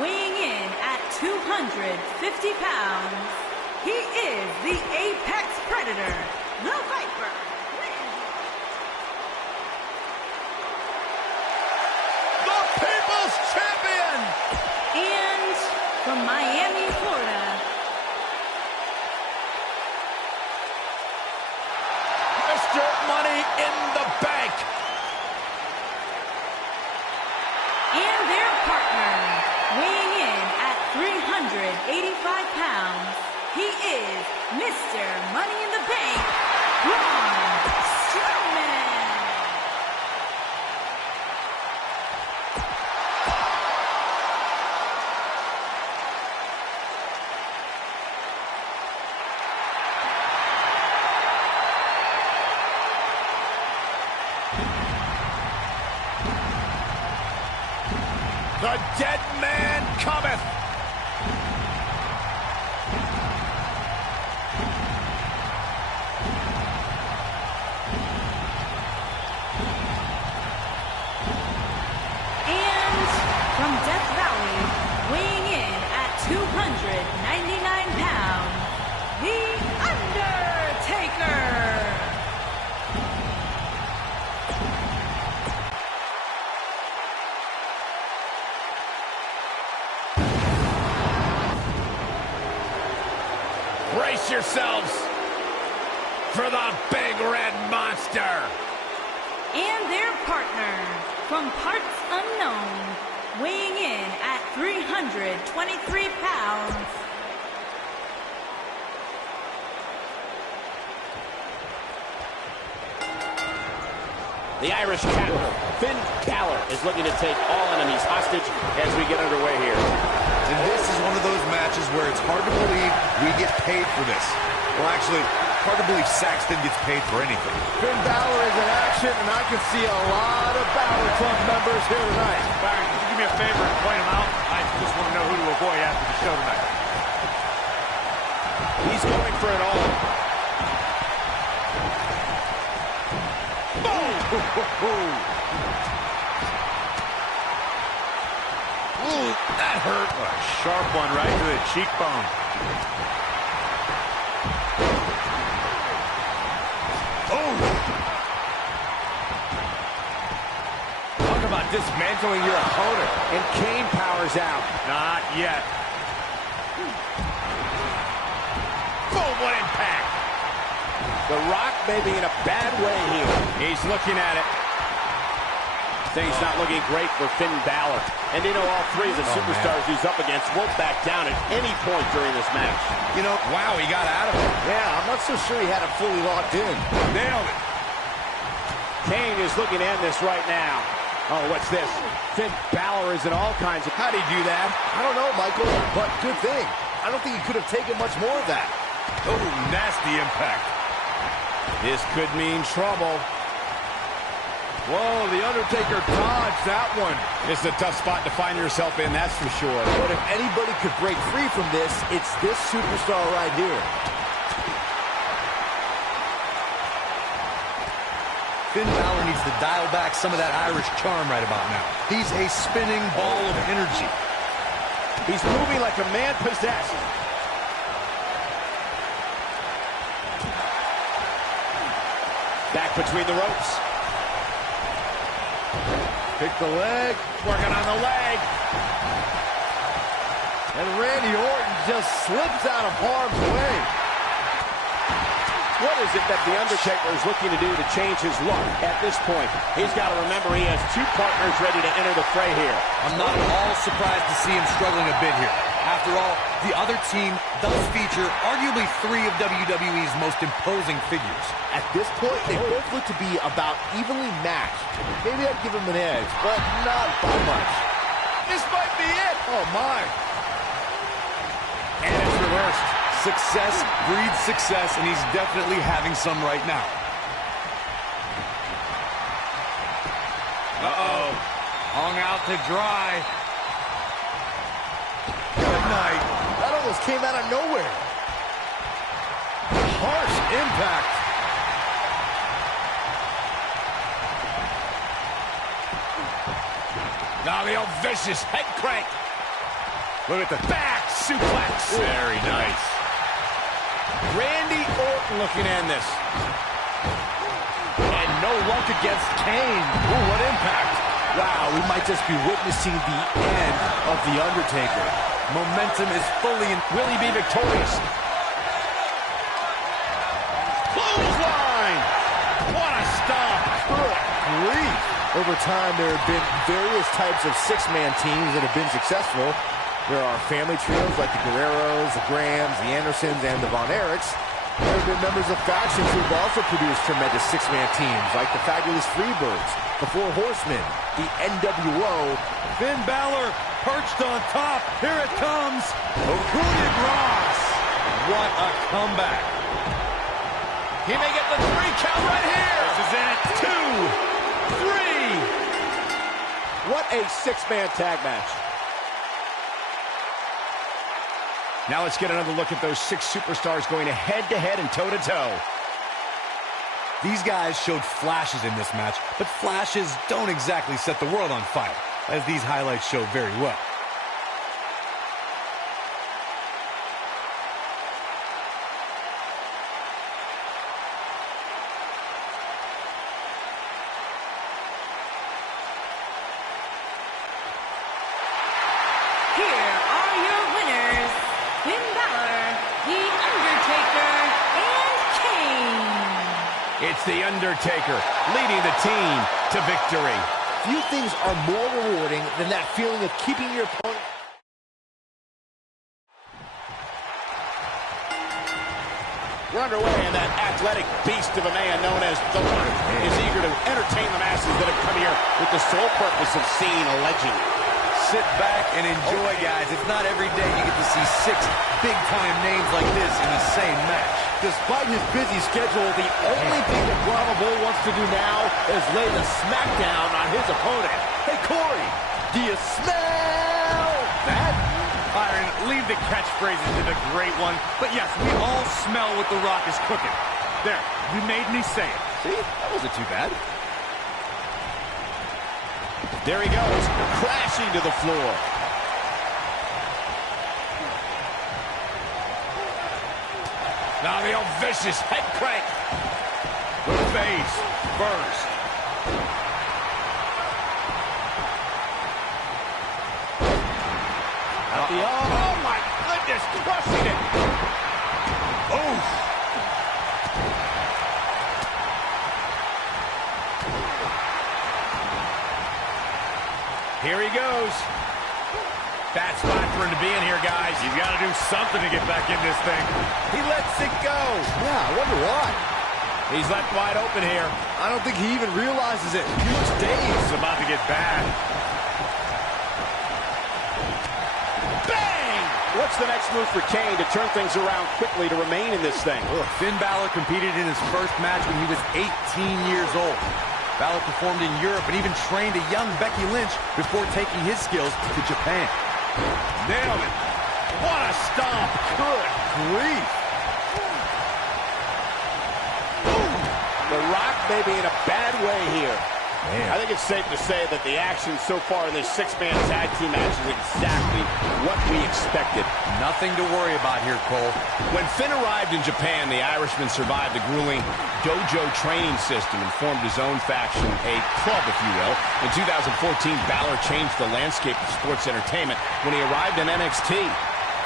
weighing in at 250 pounds, he is the Apex Predator, the Viper. The People's Champion! And from Miami, Florida, Mr. Money in the Bank. and their partner, weighing in at 385 pounds, he is Mr. Money in the Bank, Braun Strowman. The dead man cometh. And from Death Valley, weighing in at 299 pounds, The Undertaker. Brace yourselves for the big red monster. And their partner, from parts unknown, weighing in at 323 pounds, The Irish captain, Finn Balor, is looking to take all enemies hostage as we get underway here. And this is one of those matches where it's hard to believe we get paid for this. Well, actually, hard to believe Saxton gets paid for anything. Finn Balor is in action, and I can see a lot of Balor Club members here tonight. Byron, can you do me a favor and point them out? I just want to know who to avoid after the show tonight. He's going for it all. Ooh, that hurt. A sharp one right to the cheekbone. Oh! Talk about dismantling your opponent. And Kane powers out. Not yet. Boom, what impact! The Rock may be in a bad way here. He's looking at it. Things not looking great for Finn Balor. And you know all three of the superstars he's up against won't back down at any point during this match. You know, wow, he got out of it. Yeah, I'm not so sure he had it fully locked in. Nailed it. Kane is looking to end this right now. Oh, what's this? Finn Balor is in all kinds of... How'd he do that? I don't know, Michael, but good thing. I don't think he could have taken much more of that. Oh, nasty impact. This could mean trouble. Whoa, The Undertaker dodged that one. It's a tough spot to find yourself in, that's for sure. But if anybody could break free from this, it's this superstar right here. Finn Balor needs to dial back some of that Irish charm right about now. He's a spinning ball of energy. He's moving like a man possessed. Back between the ropes. Pick the leg. Working on the leg. And Randy Orton just slips out of harm's way. What is it that The Undertaker is looking to do to change his look at this point? He's got to remember he has two partners ready to enter the fray here. I'm not at all surprised to see him struggling a bit here. After all, the other team does feature arguably three of WWE's most imposing figures. At this point, they both look to be about evenly matched. Maybe I'd give him an edge, but not by much. This might be it. Oh, my. And it's reversed. Success breeds success, and he's definitely having some right now. Uh-oh. Hung out to dry. Good night. That almost came out of nowhere. Harsh impact. Now the old vicious head crank. Look at the back suplex. Very nice. Randy Orton looking to end this. And no luck against Kane. Ooh, what impact. Wow, we might just be witnessing the end of The Undertaker. Momentum is fully in. Will he be victorious? Clothesline! What a stomp! Good grief. Over time, there have been various types of six-man teams that have been successful. There are family trios like the Guerreros, the Grahams, the Andersons, and the Von Erichs. There have been members of factions who have also produced tremendous six-man teams, like the Fabulous Freebirds, the Four Horsemen, the NWO. Finn Balor perched on top. Here it comes. The coup de grace. What a comeback. He may get the 3 count right here. This is it. 2, 3. What a six-man tag match. Now let's get another look at those 6 superstars going head-to-head and toe-to-toe. These guys showed flashes in this match, but flashes don't exactly set the world on fire, as these highlights show very well. Here are your winners, Finn Balor, The Undertaker, and Kane. It's The Undertaker leading the team to victory. Few things are more rewarding than that feeling of keeping your opponent. We're underway, and that athletic beast of a man known as The Rock is eager to entertain the masses that have come here with the sole purpose of seeing a legend. Sit back and enjoy, guys. It's not every day you get to see 6 big-time names like this in the same match. Despite his busy schedule, the only thing that Brahma Bull wants to do now is lay the smackdown on his opponent. Hey, Corey, do you smell that? Byron, leave the catchphrases to the great one. But yes, we all smell what The Rock is cooking. There, you made me say it. See, that wasn't too bad. There he goes, crashing to the floor. Now the old vicious head crank. The face first. Oh my goodness, crushing it. Oof. Here he goes. Bad spot for him to be in here, guys. He's got to do something to get back in this thing. He lets it go. Yeah, I wonder why. He's left wide open here. I don't think he even realizes it. He looks dazed. It's about to get bad. Bang! What's the next move for Kane to turn things around quickly to remain in this thing? Finn Balor competed in his first match when he was 18 years old. Balor performed in Europe and even trained a young Becky Lynch before taking his skills to Japan. Nailed it. What a stomp. Good grief. Ooh. The Rock may be in a bad way here. Man. I think it's safe to say that the action so far in this 6-man tag team match is exactly what we expected. Nothing to worry about here, Cole. When Finn arrived in Japan, the Irishman survived the grueling dojo training system and formed his own faction, a club, if you will. In 2014, Balor changed the landscape of sports entertainment when he arrived in NXT.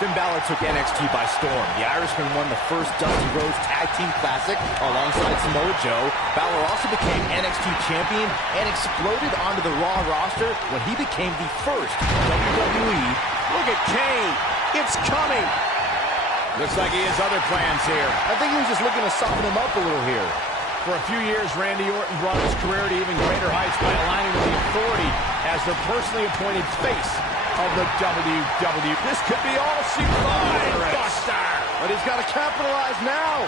Finn Balor took NXT by storm. The Irishman won the first Dusty Rhodes Tag Team Classic alongside Samoa Joe. Balor also became NXT champion and exploded onto the Raw roster when he became the first WWE. Look at Kane. It's coming. Looks like he has other plans here. I think he was just looking to soften him up a little here. For a few years, Randy Orton brought his career to even greater heights by aligning with the Authority as the personally appointed face of the WWE. This could be all she wants. Buster! But he's got to capitalize now.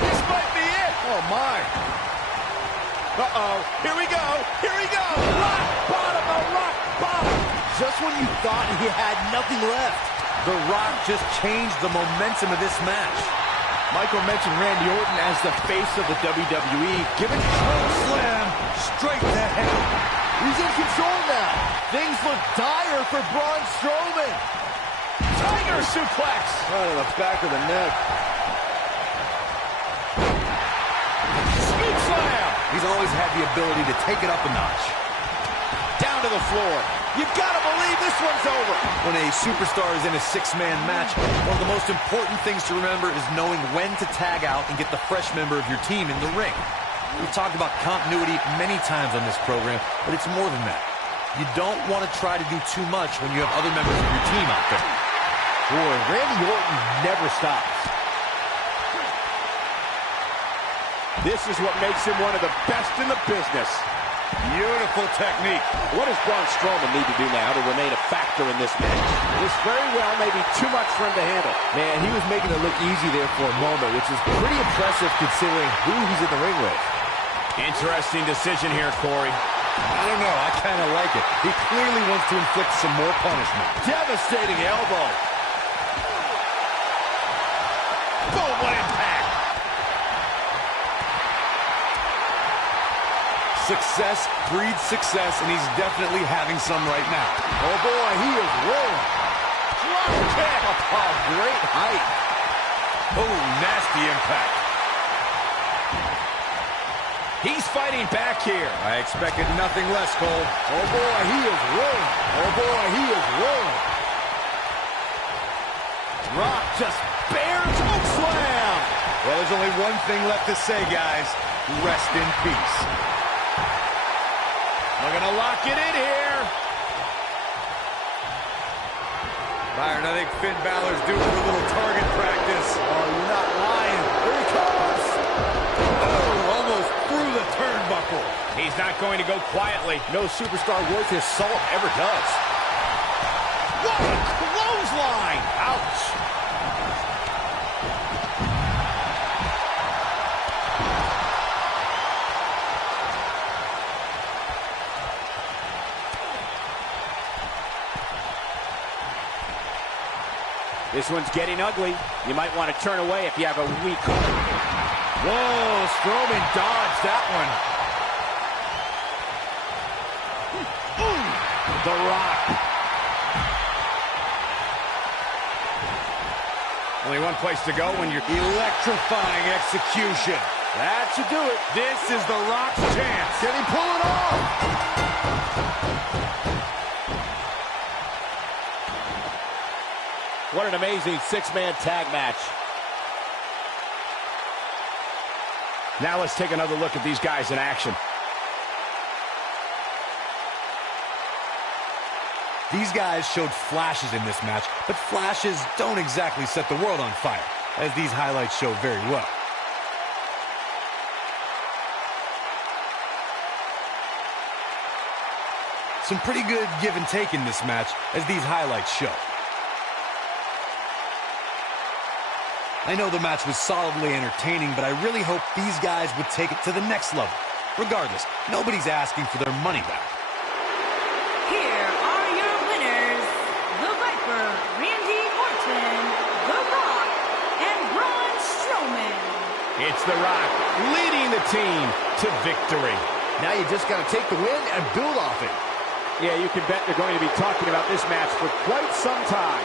This might be it. Oh, my. Uh-oh. Here we go. Here we go. Rock bottom, a rock bottom. Just when you thought he had nothing left. The Rock just changed the momentum of this match. Michael mentioned Randy Orton as the face of the WWE. Giving choke slam straight to hell. He's in control now. Things look dire for Braun Strowman. Tiger suplex. Right on the back of the neck. Scoop slam. He's always had the ability to take it up a notch. Down to the floor. You gotta believe this one's over. When a superstar is in a six-man match, one of the most important things to remember is knowing when to tag out and get the fresh member of your team in the ring. We've talked about continuity many times on this program, but it's more than that. You don't want to try to do too much when you have other members of your team out there. Boy, Randy Orton never stops. This is what makes him one of the best in the business. Beautiful technique. What does Braun Strowman need to do now to remain a factor in this match? This very well may be too much for him to handle. Man, he was making it look easy there for a moment, which is pretty impressive considering who he's in the ring with. Interesting decision here, Corey. I don't know. I kind of like it. He clearly wants to inflict some more punishment. Devastating elbow. Boom, what impact. Success breeds success, and he's definitely having some right now. Oh, boy, he is rolling. Drop kick. Oh, great height. Oh, nasty impact. He's fighting back here. I expected nothing less, Cole. Oh, boy, he is rolling. Oh, boy, he is rolling. Rock just bare choke slam. Well, there's only one thing left to say, guys. Rest in peace. We're going to lock it in here. Byron, I think Finn Balor's due for a little target practice. Oh, you're not lying. Here he comes. Oh, almost through the turnbuckle. He's not going to go quietly. No superstar worth his salt ever does. What a clothesline. Ouch. This one's getting ugly. You might want to turn away if you have a weak hook. Whoa, Strowman dodged that one. The Rock. Only one place to go when you're... Electrifying execution. That should do it. This is The Rock's chance. Can he pull it off? What an amazing six-man tag match. Now let's take another look at these guys in action. These guys showed flashes in this match, but flashes don't exactly set the world on fire, as these highlights show very well. Some pretty good give and take in this match, as these highlights show. I know the match was solidly entertaining, but I really hope these guys would take it to the next level. Regardless, nobody's asking for their money back. Here are your winners, The Viper, Randy Orton, The Rock, and Braun Strowman. It's The Rock leading the team to victory. Now you just got to take the win and build off it. Yeah, you can bet they're going to be talking about this match for quite some time.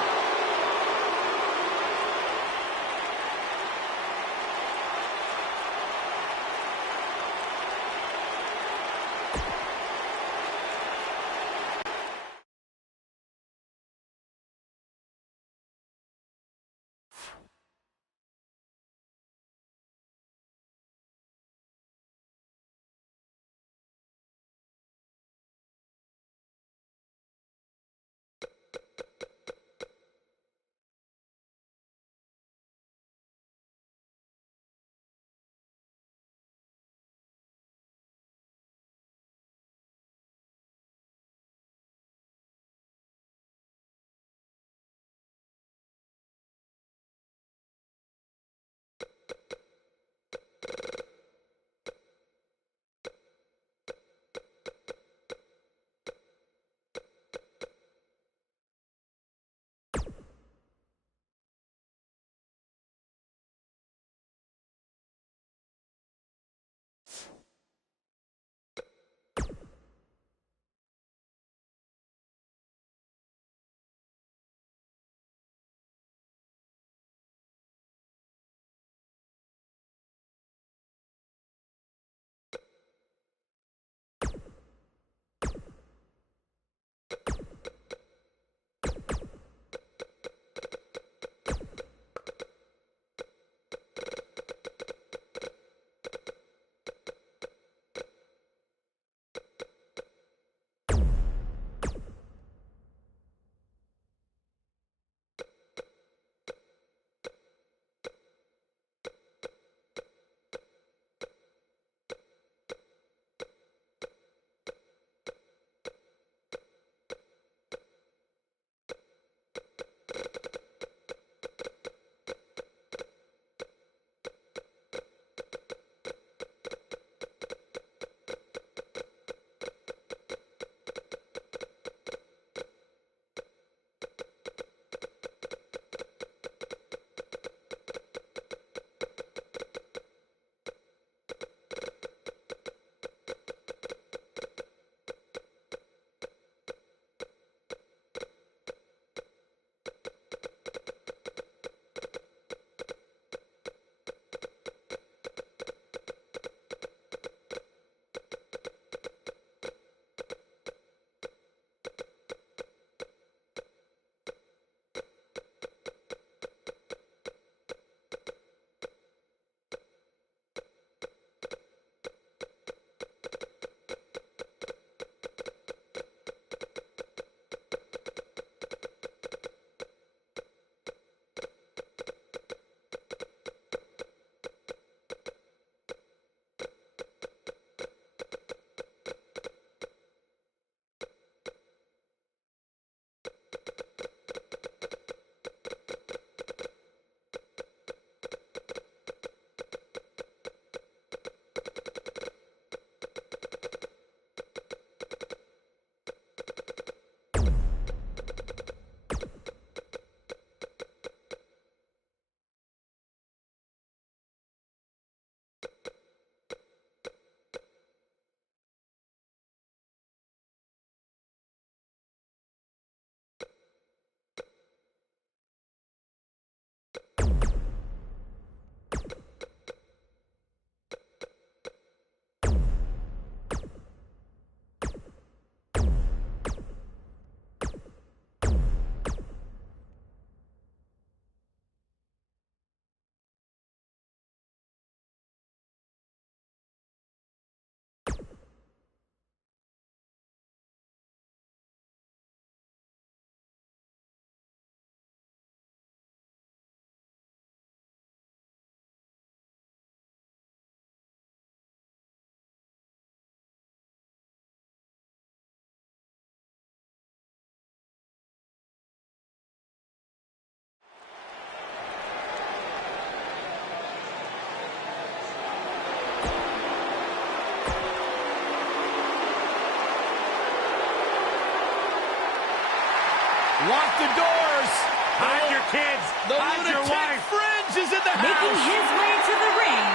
Lock the doors. Hide your kids. The Hide your lunatic wife. fringe is in the Making house. his way to the ring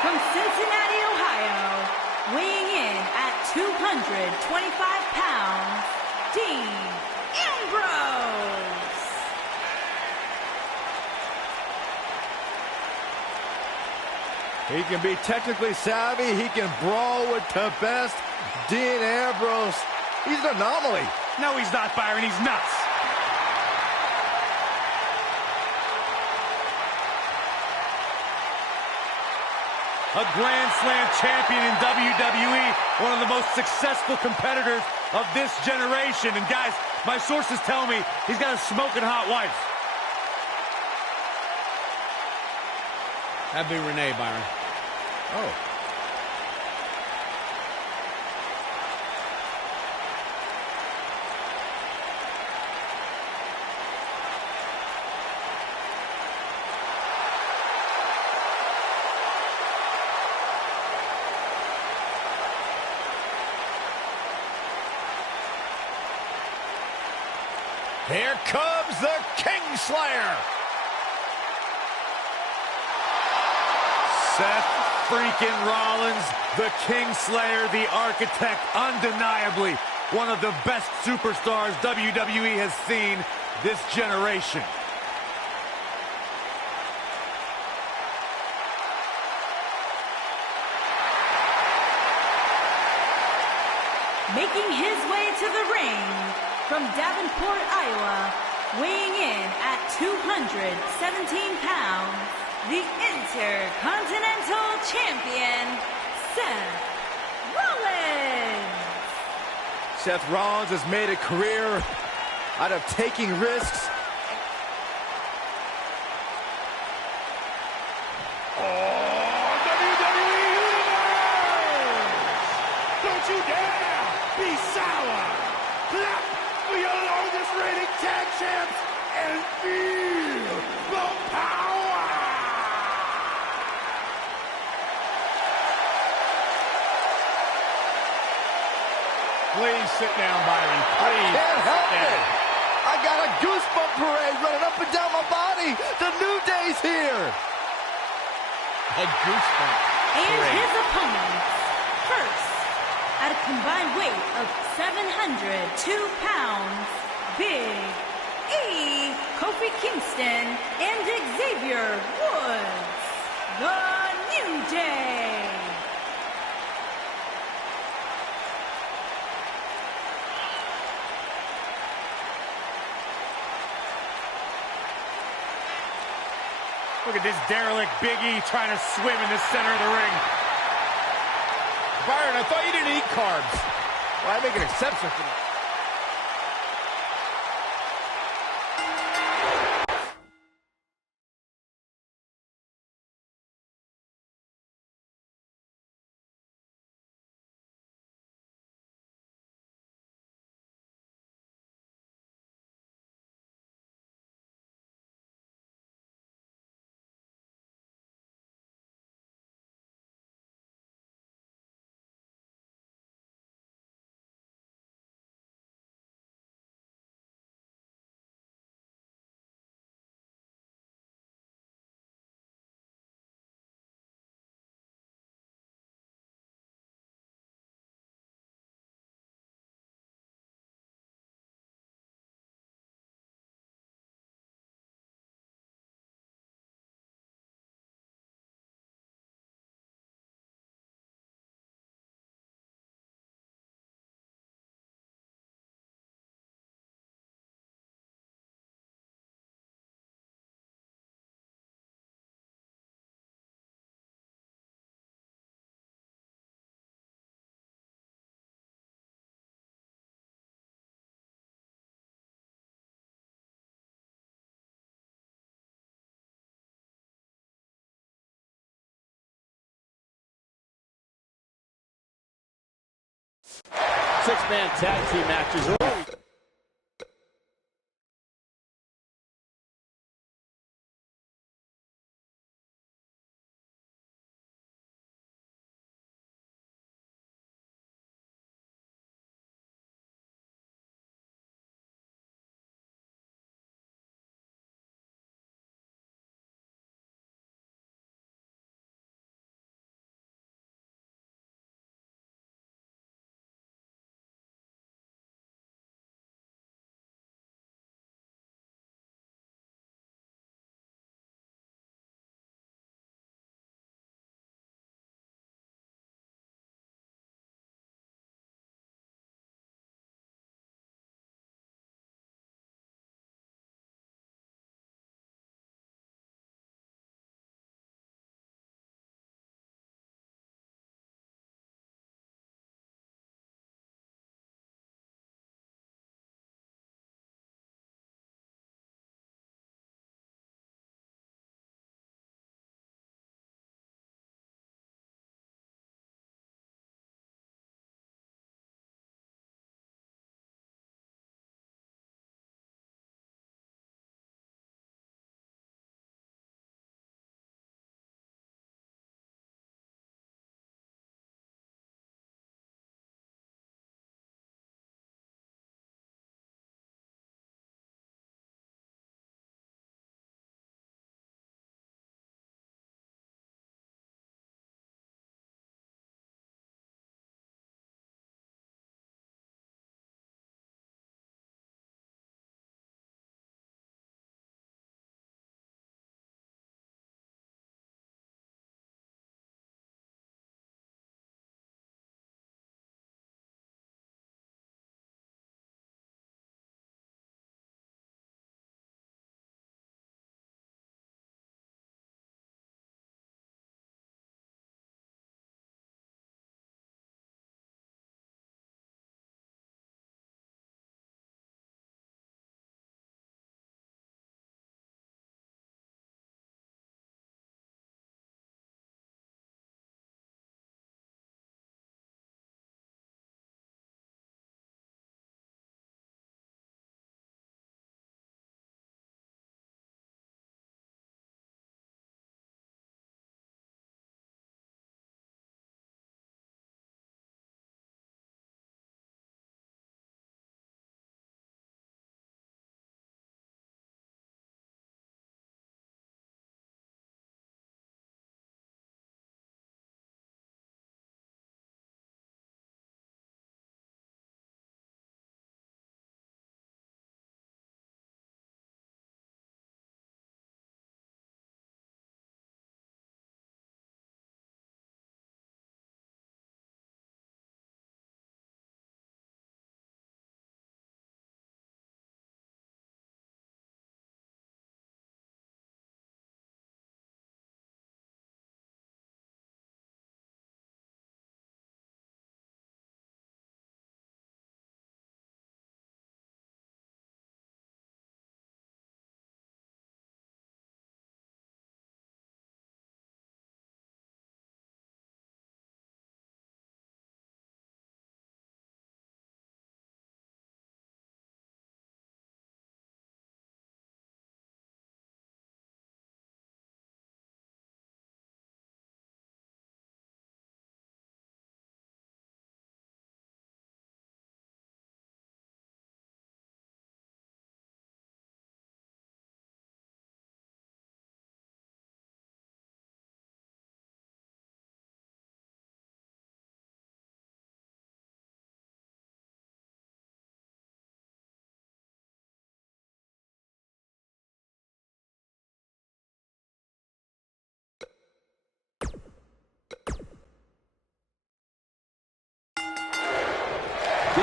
from Cincinnati, Ohio, weighing in at 225 pounds, Dean Ambrose. He can be technically savvy. He can brawl with the best. Dean Ambrose, he's an anomaly. No, he's not, Byron. He's nuts. A Grand Slam champion in WWE, one of the most successful competitors of this generation. And guys, my sources tell me he's got a smoking hot wife. That'd be Renee, Byron. Oh. Here comes the Kingslayer. Seth freaking Rollins, the Kingslayer, the architect, undeniably one of the best superstars WWE has seen this generation. Making his way to the ring from Davenport, Iowa, weighing in at 217 pounds, the Intercontinental Champion, Seth Rollins. Seth Rollins has made a career out of taking risks. WWE Universe! Don't you dare be sour! Clap for your longest reigning tag champs and feel the power! Please sit down, Byron. Please. Can't help sit down. it. I got a goosebump parade running up and down my body. The New Day's here. A goosebump. And parade. his opponents, first, at a combined weight of 702 pounds, Big E, Kofi Kingston, and Xavier Woods, the New Day. Look at this derelict Big E trying to swim in the center of the ring. Byron, I thought you didn't eat carbs. Well, I make an exception for that. Six-man tag team matches.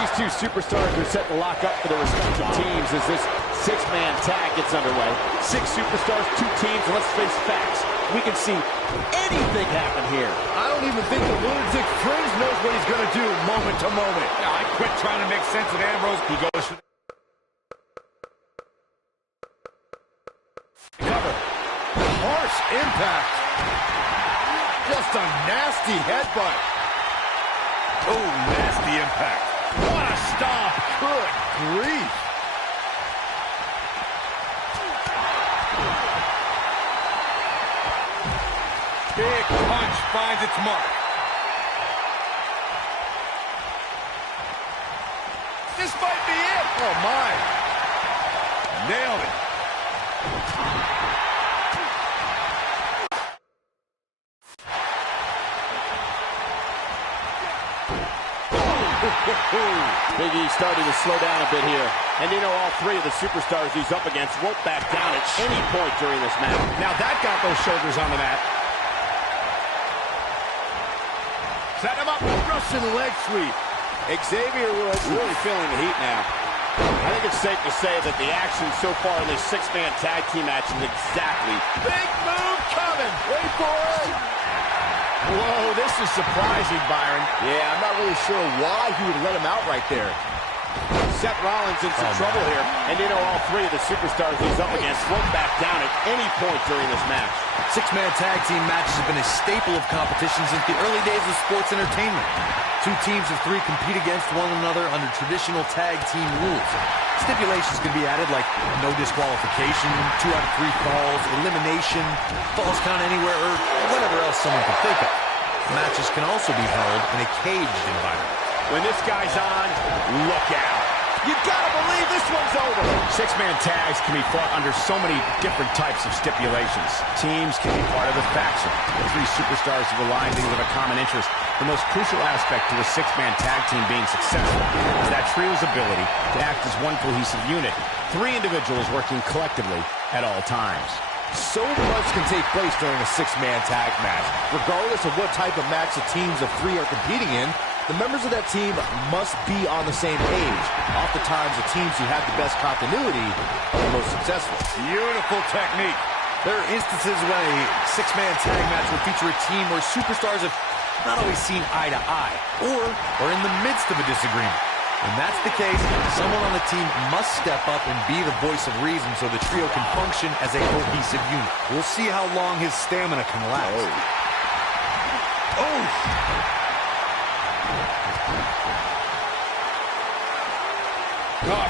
These two superstars are set to lock up for their respective teams as this six-man tag gets underway. 6 superstars, 2 teams, and let's face facts. We can see anything happen here. I don't even think the Lunatic Fringe knows what he's going to do moment to moment. Yeah, I quit trying to make sense of Ambrose. He goes for cover. Harsh impact. Just a nasty headbutt. oh, nasty impact. What a stomp. Good grief. Big punch finds its mark. This might be it. Oh, my. Nailed it. Big E starting to slow down a bit here. And you know all 3 of the superstars he's up against won't back down at any point during this match. Now that got those shoulders on the mat. Set him up. Russian leg sweep. Xavier Woods really feeling the heat now. I think it's safe to say that the action so far in this 6-man tag team match is exactly. Big move coming. Wait for it. Whoa, this is surprising, Byron. Yeah, I'm not really sure why he would let him out right there. Seth Rollins in some trouble here. And you know all 3 of the superstars he's up against won't back down at any point during this match. 6-man tag team matches have been a staple of competition since the early days of sports entertainment. 2 teams of 3 compete against one another under traditional tag team rules. Stipulations can be added like no disqualification, 2 out of 3 falls, elimination, falls count anywhere, or whatever else someone can think of. Matches can also be held in a caged environment. When this guy's on, look out. You gotta believe this one's over. 6-man tags can be fought under so many different types of stipulations. Teams can be part of a faction. The 3 superstars have aligned together with a common interest. The most crucial aspect to a 6-man tag team being successful is that trio's ability to act as one cohesive unit. 3 individuals working collectively at all times. So much can take place during a 6-man tag match. Regardless of what type of match the teams of 3 are competing in, the members of that team must be on the same page. Oftentimes, the teams who have the best continuity are the most successful. Beautiful technique. There are instances when a 6-man tag match will feature a team where superstars have not always seen eye to eye, or are in the midst of a disagreement. When that's the case, someone on the team must step up and be the voice of reason so the trio can function as a cohesive unit. We'll see how long his stamina can last. Oh!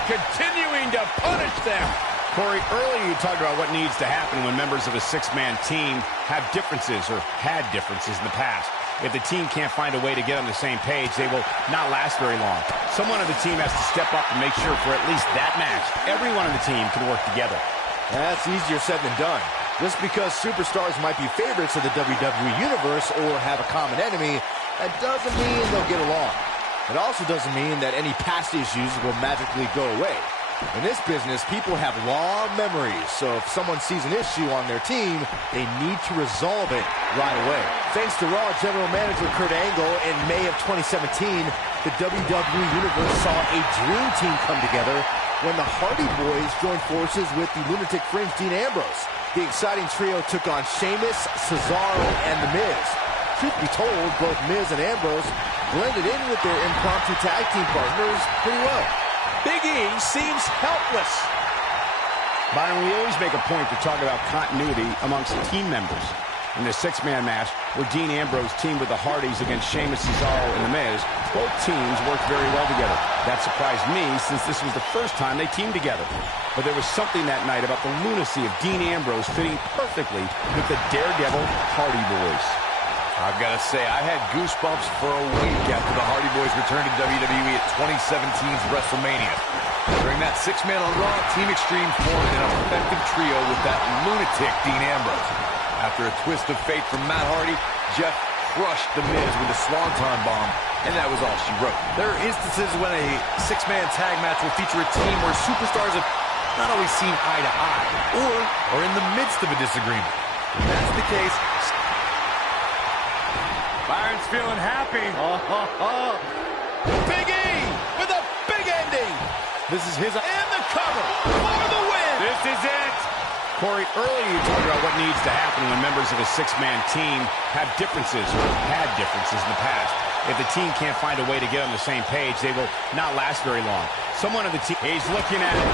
Continuing to punish them. Corey, earlier you talked about what needs to happen when members of a 6-man team have differences or had differences in the past. If the team can't find a way to get on the same page, they will not last very long. Someone on the team has to step up and make sure for at least that match, everyone on the team can work together. That's easier said than done. Just because superstars might be favorites of the WWE Universe or have a common enemy, that doesn't mean they'll get along. It also doesn't mean that any past issues will magically go away. In this business, people have long memories, so if someone sees an issue on their team, they need to resolve it right away. Thanks to Raw General Manager Kurt Angle, in May of 2017, the WWE Universe saw a dream team come together when the Hardy Boys joined forces with the Lunatic Fringe Dean Ambrose. The exciting trio took on Sheamus, Cesaro, and The Miz. Truth be told, both Miz and Ambrose blended in with their impromptu tag team partners pretty well. Big E seems helpless. Byron, we always make a point to talk about continuity amongst team members. In the 6-man match, where Dean Ambrose teamed with the Hardys against Sheamus, Cesaro, and The Miz, both teams worked very well together. That surprised me, since this was the first time they teamed together. But there was something that night about the lunacy of Dean Ambrose fitting perfectly with the Daredevil Hardy Boys. I've got to say, I had goosebumps for a week after the Hardy Boys returned to WWE at 2017's WrestleMania. During that 6-man on Raw, Team Extreme formed an effective trio with that lunatic Dean Ambrose. After a twist of fate from Matt Hardy, Jeff crushed The Miz with a Swanton bomb, and that was all she wrote. There are instances when a 6-man tag match will feature a team where superstars have not always seen eye to eye, or are in the midst of a disagreement. When that's the case, Byron's feeling happy. Big E with a This is his... And the cover for the win. This is it. Corey, earlier you talked about what needs to happen when members of a six-man team have differences or had differences in the past. If the team can't find a way to get on the same page, they will not last very long. Someone on the team... He's looking at it.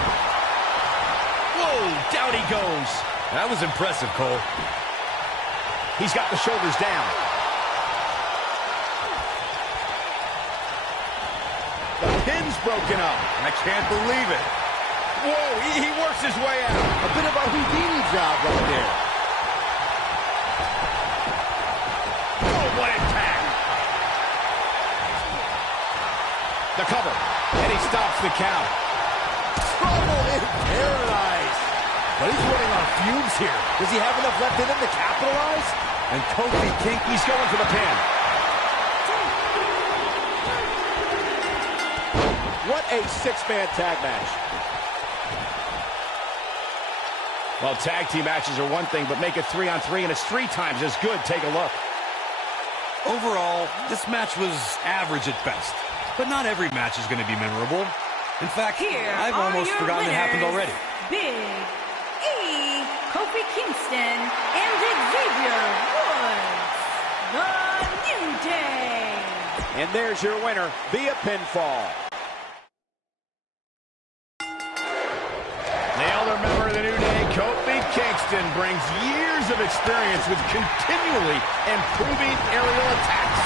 Whoa, down he goes. That was impressive, Cole. He's got the shoulders down. The pin's broken up. I can't believe it. Whoa, he works his way out. A bit of a Houdini job right there. Oh, what impact. The cover, and he stops the count. Trouble in paradise. But he's running on fumes here. Does he have enough left in him to capitalize? And Kofi King, he's going for the pin. What a six-man tag match. Well, tag team matches are one thing, but make it 3-on-3, and it's 3 times as good. Take a look. Overall, this match was average at best. But not every match is going to be memorable. In fact, I've almost forgotten it happened already. Big E, Kofi Kingston, and Xavier Woods. The New Day. And there's your winner via pinfall. The elder member of the New Day, Kofi Kingston, brings years of experience with continually improving aerial attacks.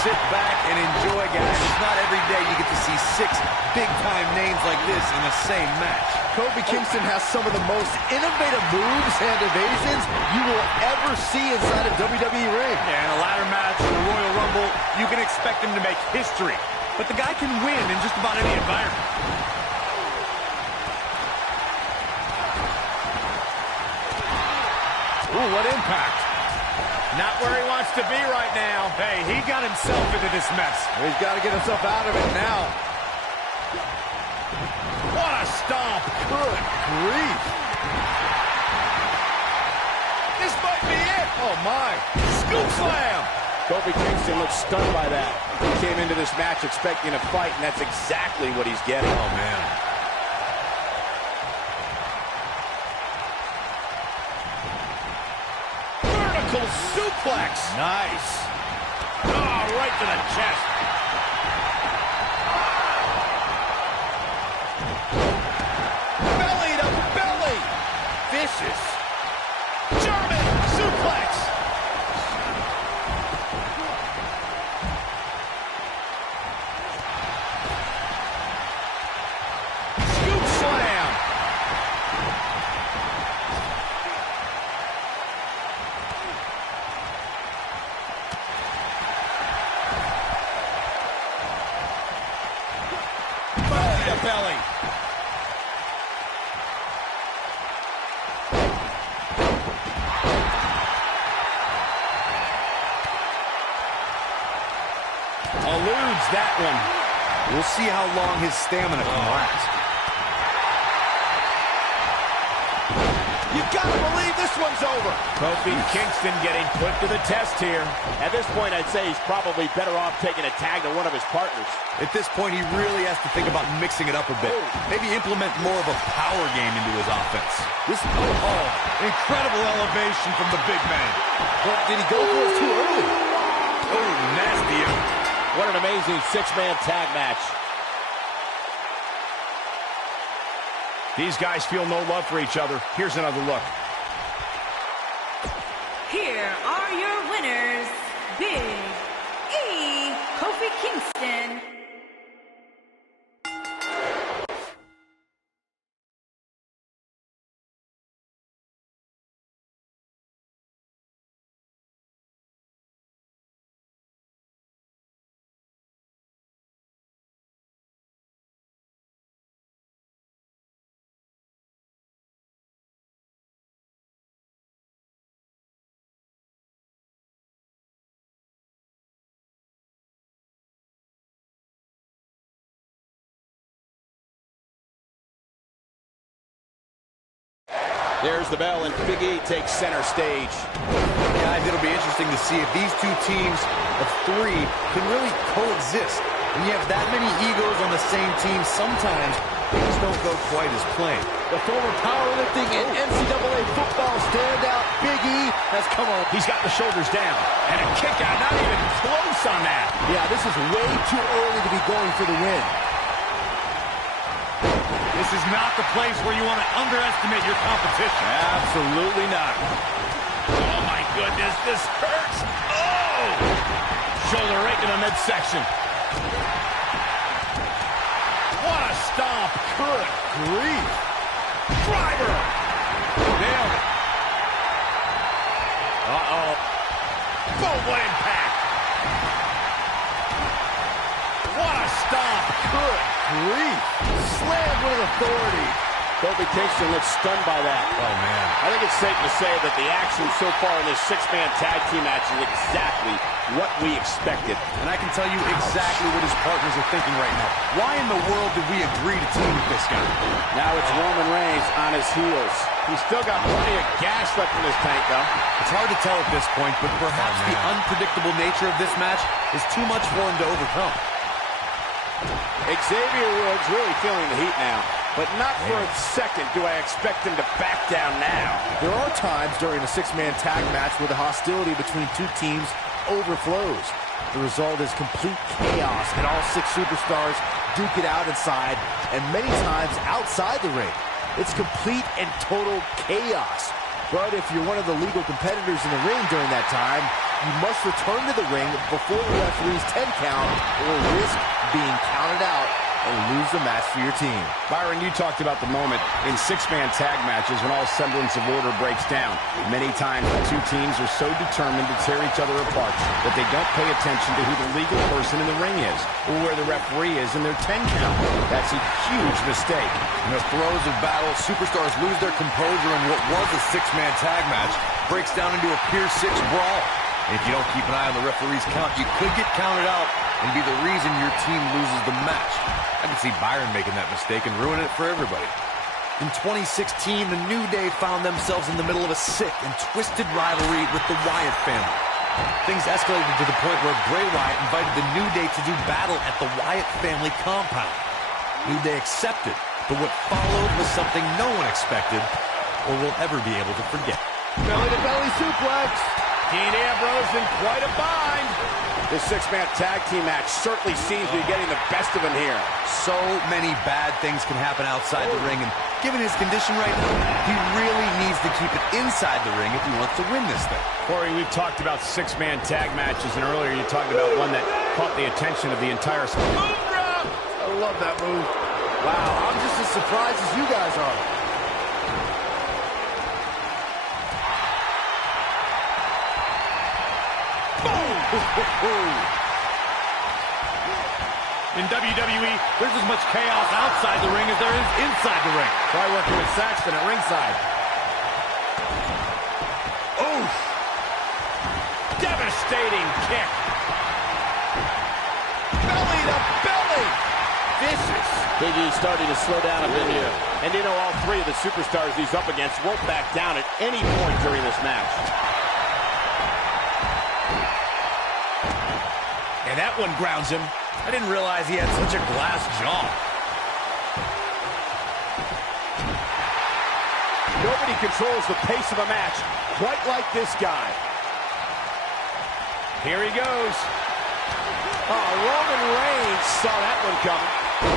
Sit back and enjoy, guys. It's not every day you get to see 6 big-time names like this in the same match. Kofi Kingston has some of the most innovative moves and evasions you will ever see inside a WWE ring. Yeah, in a ladder match or a Royal Rumble, you can expect him to make history. But the guy can win in just about any environment. Ooh, what impact. Not where he wants to be right now. Hey, he got himself into this mess. He's got to get himself out of it now. What a stomp. Good grief. This might be it. Oh, my. Scoop slam. Kofi Kingston looks stunned by that. He came into this match expecting a fight, and that's exactly what he's getting. Oh, man. Vertical suplex. Nice. Oh, right to the chest. Belly to belly. Vicious. German suplex. Scoop slam. Belly to belly. Eludes that one. We'll see how long his stamina can last. You gotta believe this one's over. Kofi Kingston getting put to the test here. At this point, I'd say he's probably better off taking a tag to one of his partners. At this point, he really has to think about mixing it up a bit. Maybe implement more of a power game into his offense. Incredible elevation from the big man. But did he go for it too early? Oh, nasty. What an amazing six-man tag match. These guys feel no love for each other. Here's another look. Here are your winners, Big E, Kofi Kingston. There's the bell, and Big E takes center stage. Guys, it'll be interesting to see if these two teams of 3 can really coexist. When you have that many egos on the same team, sometimes things don't go quite as planned. The former powerlifting and NCAA football standout, Big E, has come on. He's got the shoulders down. And a kick out, not even close on that. Yeah, this is way too early to be going for the win. This is not the place where you want to underestimate your competition. Absolutely not. Oh, my goodness, this hurts. Oh! Shoulder right in the midsection. What a stomp. Good grief. Driver. Nailed it. Uh-oh. Boom, what impact. What a stomp. Good grief. Slammed with authority. Kofi Kingston looks stunned by that. Oh, man. I think it's safe to say that the action so far in this six-man tag team match is exactly what we expected. And I can tell you exactly what his partners are thinking right now. Why in the world did we agree to team with this guy? Now it's Roman Reigns on his heels. He's still got plenty of gas left in his tank, though. It's hard to tell at this point, but perhaps the unpredictable nature of this match is too much for him to overcome. Xavier Woods really feeling the heat now. But not for a second do I expect him to back down now. There are times during a six-man tag match where the hostility between two teams overflows. The result is complete chaos, and all six superstars duke it out inside, and many times outside the ring. It's complete and total chaos. But if you're one of the legal competitors in the ring during that time, you must return to the ring before the referee's 10 count or risk being counted out and lose the match for your team. Byron, you talked about the moment in six-man tag matches when all semblance of order breaks down. Many times the two teams are so determined to tear each other apart that they don't pay attention to who the legal person in the ring is or where the referee is in their 10 count. That's a huge mistake. In the throes of battle, superstars lose their composure, and what was a six-man tag match breaks down into a Pier 6 brawl. And if you don't keep an eye on the referee's count, you could get counted out and be the reason your team loses the match. I can see Byron making that mistake and ruining it for everybody. In 2016, the New Day found themselves in the middle of a sick and twisted rivalry with the Wyatt family. Things escalated to the point where Bray Wyatt invited the New Day to do battle at the Wyatt family compound. New Day accepted, but what followed was something no one expected or will ever be able to forget. Belly-to-belly suplex. Dean Ambrose in quite a bind. This six-man tag team match certainly seems to be getting the best of him here. So many bad things can happen outside the ring, and given his condition right now, he really needs to keep it inside the ring if he wants to win this thing. Corey, we've talked about six-man tag matches, and earlier you talked about one that caught the attention of the entire sport. I love that move. Wow, I'm just as surprised as you guys are. In WWE, there's as much chaos outside the ring as there is inside the ring. Try working with Saxton at ringside. Oof! Devastating kick. Belly to belly. Vicious. Big E starting to slow down a bit here. And you know, all three of the superstars he's up against won't back down at any point during this match. And that one grounds him. I didn't realize he had such a glass jaw. Nobody controls the pace of a match quite like this guy. Here he goes. Oh, Roman Reigns saw that one coming.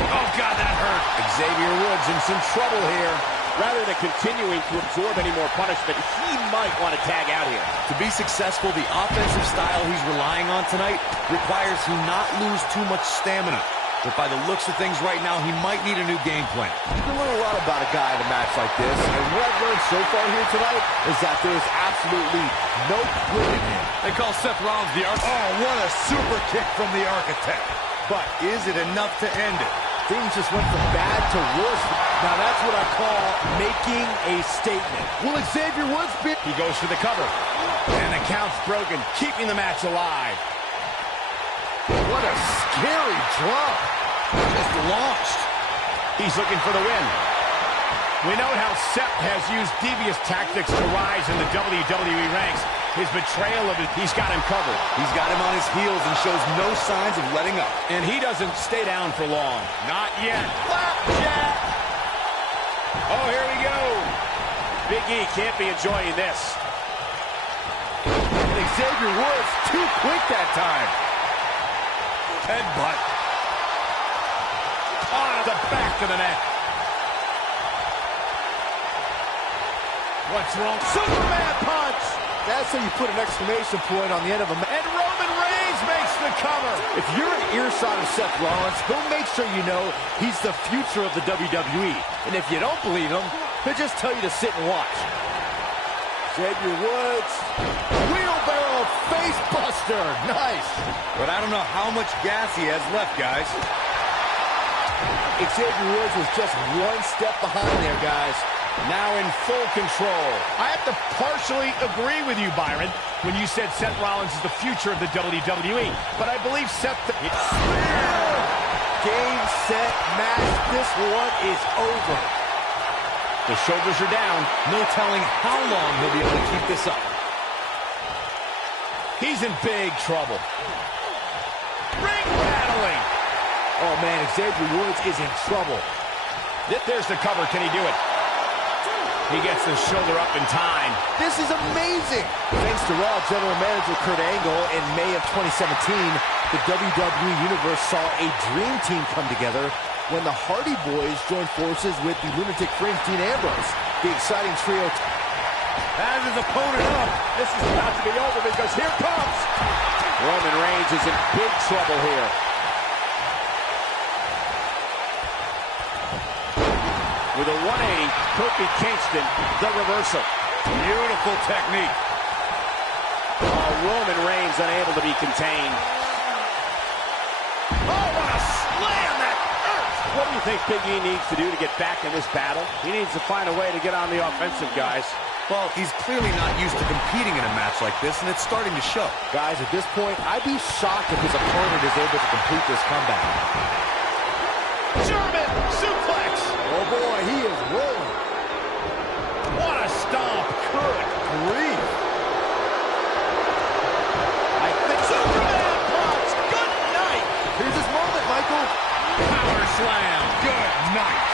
Oh, God, that hurt. Xavier Woods in some trouble here. Rather than continuing to absorb any more punishment, he might want to tag out here. To be successful, the offensive style he's relying on tonight requires he not lose too much stamina. But by the looks of things right now, he might need a new game plan. You can learn a lot about a guy in a match like this, and what I've learned so far here tonight is that there is absolutely no quitting him. They call Seth Rollins the Architect. Oh, what a super kick from the Architect. But is it enough to end it? Things just went from bad to worse. Now that's what I call making a statement. Will Xavier Woods be... He goes for the cover. And the count's broken, keeping the match alive. What a scary drop. Just launched. He's looking for the win. We know how Seth has used devious tactics to rise in the WWE ranks. His betrayal of it, he's got him covered. He's got him on his heels and shows no signs of letting up. And he doesn't stay down for long. Not yet. Flapjack! Oh, here we go. Big E can't be enjoying this. And Xavier Woods too quick that time. Headbutt. On the back of the neck. What's wrong? Superman punch. That's how you put an exclamation point on the end of a match. And Roman Reigns makes the cover. If you're an earshot of Seth Rollins, he'll make sure you know he's the future of the WWE. And if you don't believe him, he'll just tell you to sit and watch. Xavier Woods. Wheelbarrow face buster. Nice. But I don't know how much gas he has left, guys. Xavier Woods was just one step behind there, guys. Now in full control. I have to partially agree with you, Byron, when you said Seth Rollins is the future of the WWE. But I believe Seth... Game, set, match. This one is over. The shoulders are down. No telling how long he'll be able to keep this up. He's in big trouble. Ring rattling. Oh, man, Xavier Woods is in trouble. There's the cover. Can he do it? He gets the shoulder up in time. This is amazing. Thanks to Raw General Manager Kurt Angle, in May of 2017, the WWE Universe saw a dream team come together when the Hardy Boys joined forces with the Lunatic Fringe Dean Ambrose. The exciting trio Has his opponent up. This is about to be over because here comes Roman Reigns is in big trouble here. With a 180, Kofi Kingston, the reversal. Beautiful technique. Roman Reigns unable to be contained. Oh, what a slam that hurts. What do you think Big E needs to do to get back in this battle? He needs to find a way to get on the offensive, guys. Well, he's clearly not used to competing in a match like this, and it's starting to show. Guys, at this point, I'd be shocked if his opponent is able to complete this comeback. German suplex. Oh, boy, he is rolling. What a stomp. Good grief. I think Superman punch. Good night. here's his moment, Michael. Power slam. Good night.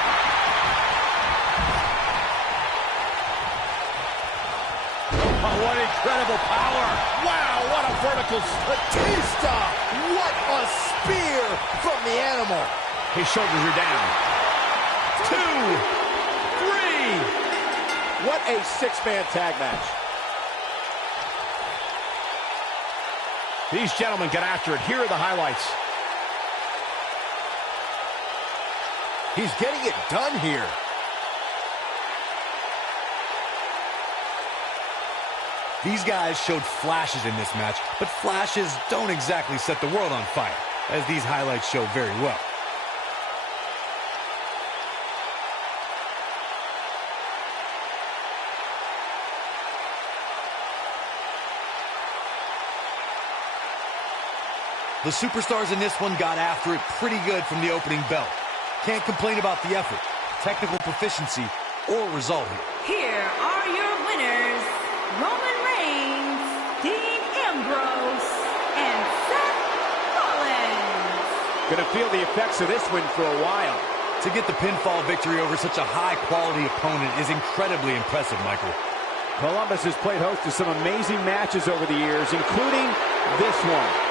Oh, what incredible power. Wow, what a vertical. Batista. What a spear from the animal. His shoulders are down. 2, 3. What a six-man tag match. These gentlemen get after it. Here are the highlights. He's getting it done here. These guys showed flashes in this match, but flashes don't exactly set the world on fire, as these highlights show very well. The superstars in this one got after it pretty good from the opening bell. Can't complain about the effort, technical proficiency, or result here. Here are your winners, Roman Reigns, Dean Ambrose, and Seth Rollins. Gonna feel the effects of this win for a while. To get the pinfall victory over such a high-quality opponent is incredibly impressive, Michael. Columbus has played host to some amazing matches over the years, including this one.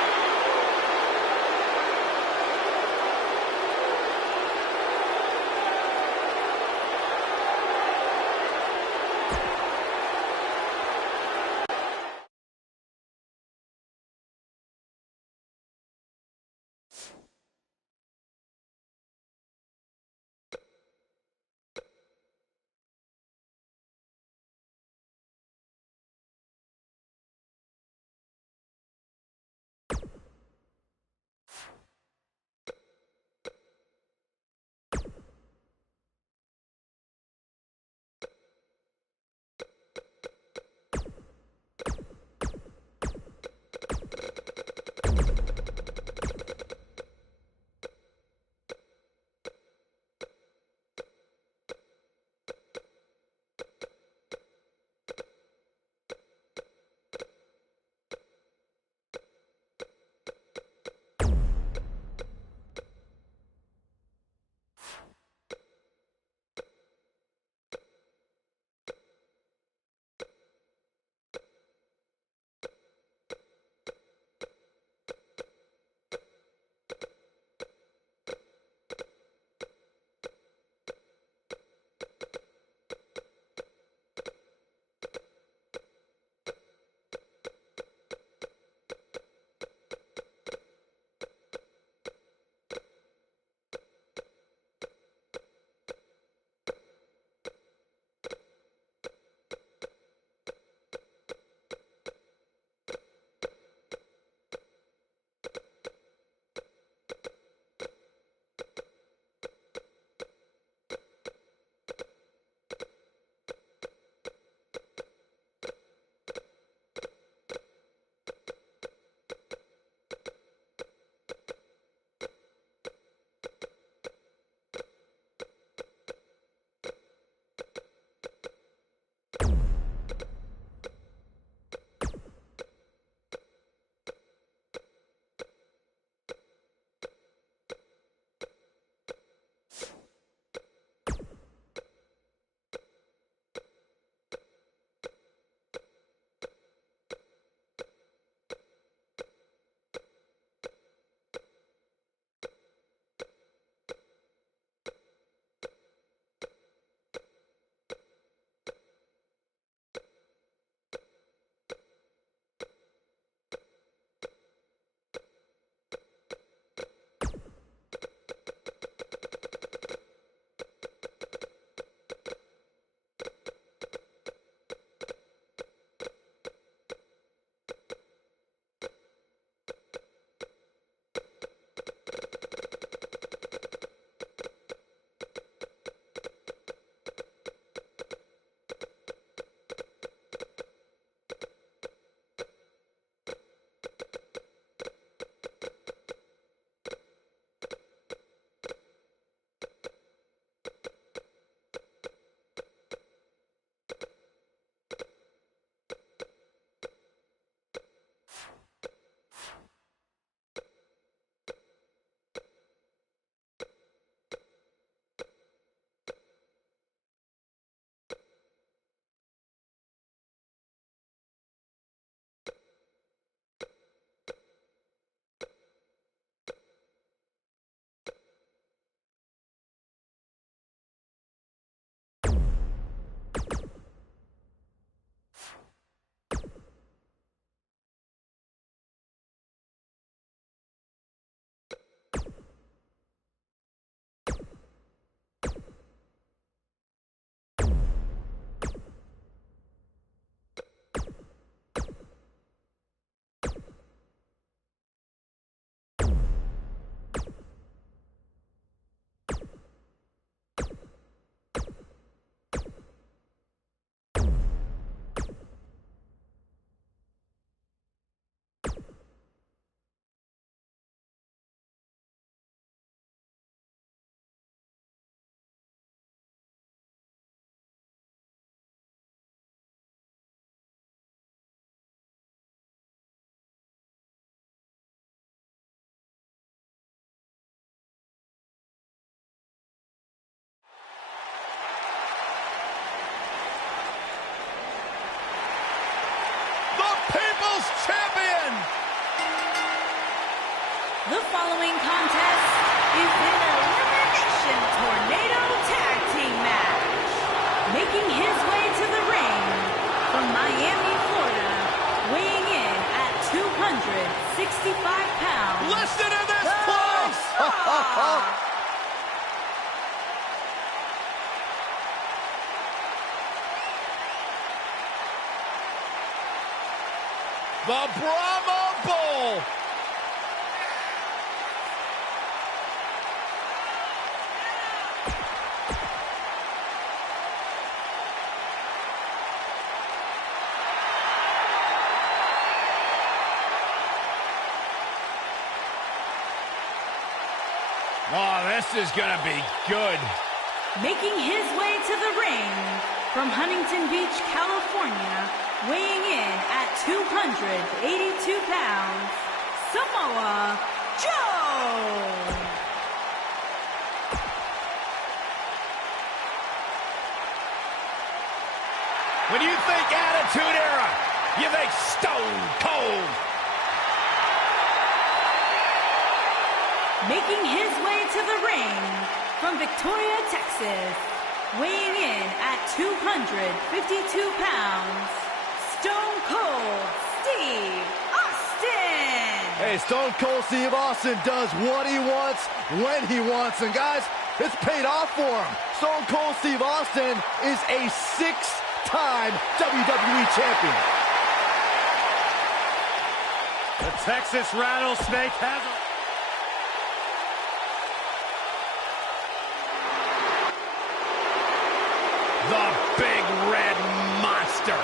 following contest is an Elimination Tornado Tag Team match. Making his way to the ring from Miami, Florida, weighing in at 265 pounds. Listen to this place! The Brahma Bull! Oh, this is gonna be good. Making his way to the ring from Huntington Beach, California, weighing in at 282 pounds, Samoa Joe! When you think Attitude Era, you think Stone Cold. Making his way to the ring from Victoria, Texas, weighing in at 252 pounds, Stone Cold Steve Austin! Hey, Stone Cold Steve Austin does what he wants, when he wants, and guys, it's paid off for him. Stone Cold Steve Austin is a 6-time WWE champion. The Texas Rattlesnake has The Big Red Monster.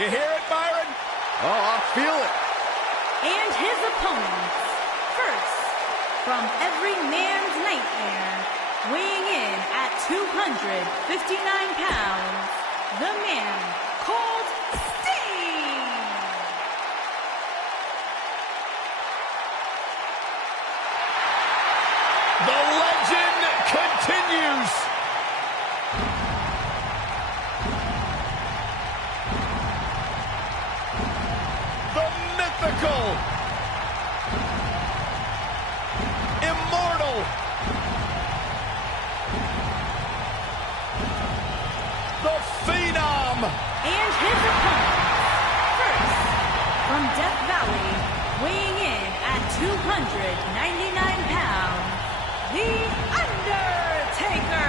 You hear it, Byron? Oh, I feel it. And his opponents, first, from every man's nightmare, weighing in at 259 pounds, the man called Sting! The legend continues. The mythical, immortal, the Phenom. And his opponents, first, from Death Valley, weighing in at 299 pounds, The Undertaker!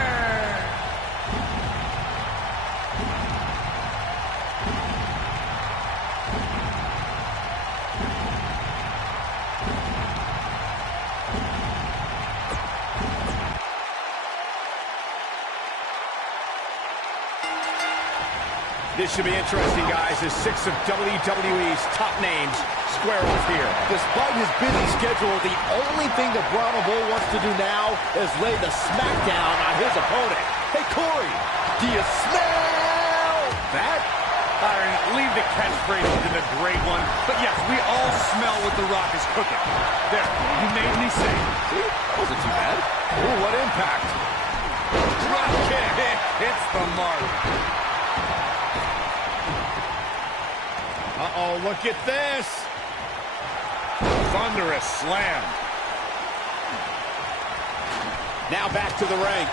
This should be interesting, guys, as 6 of WWE's top names square off here. Despite his busy schedule, the only thing that Brahma Bull wants to do now is lay the smackdown on his opponent. Hey, Corey, do you smell that? Byron, leave the catchphrase to the great one. But yes, we all smell what The Rock is cooking. There, you made me say. See? Wasn't too bad. Ooh, what impact. Drop kick. It's the mark. Uh-oh, look at this. Thunderous slam. Now back to the ring.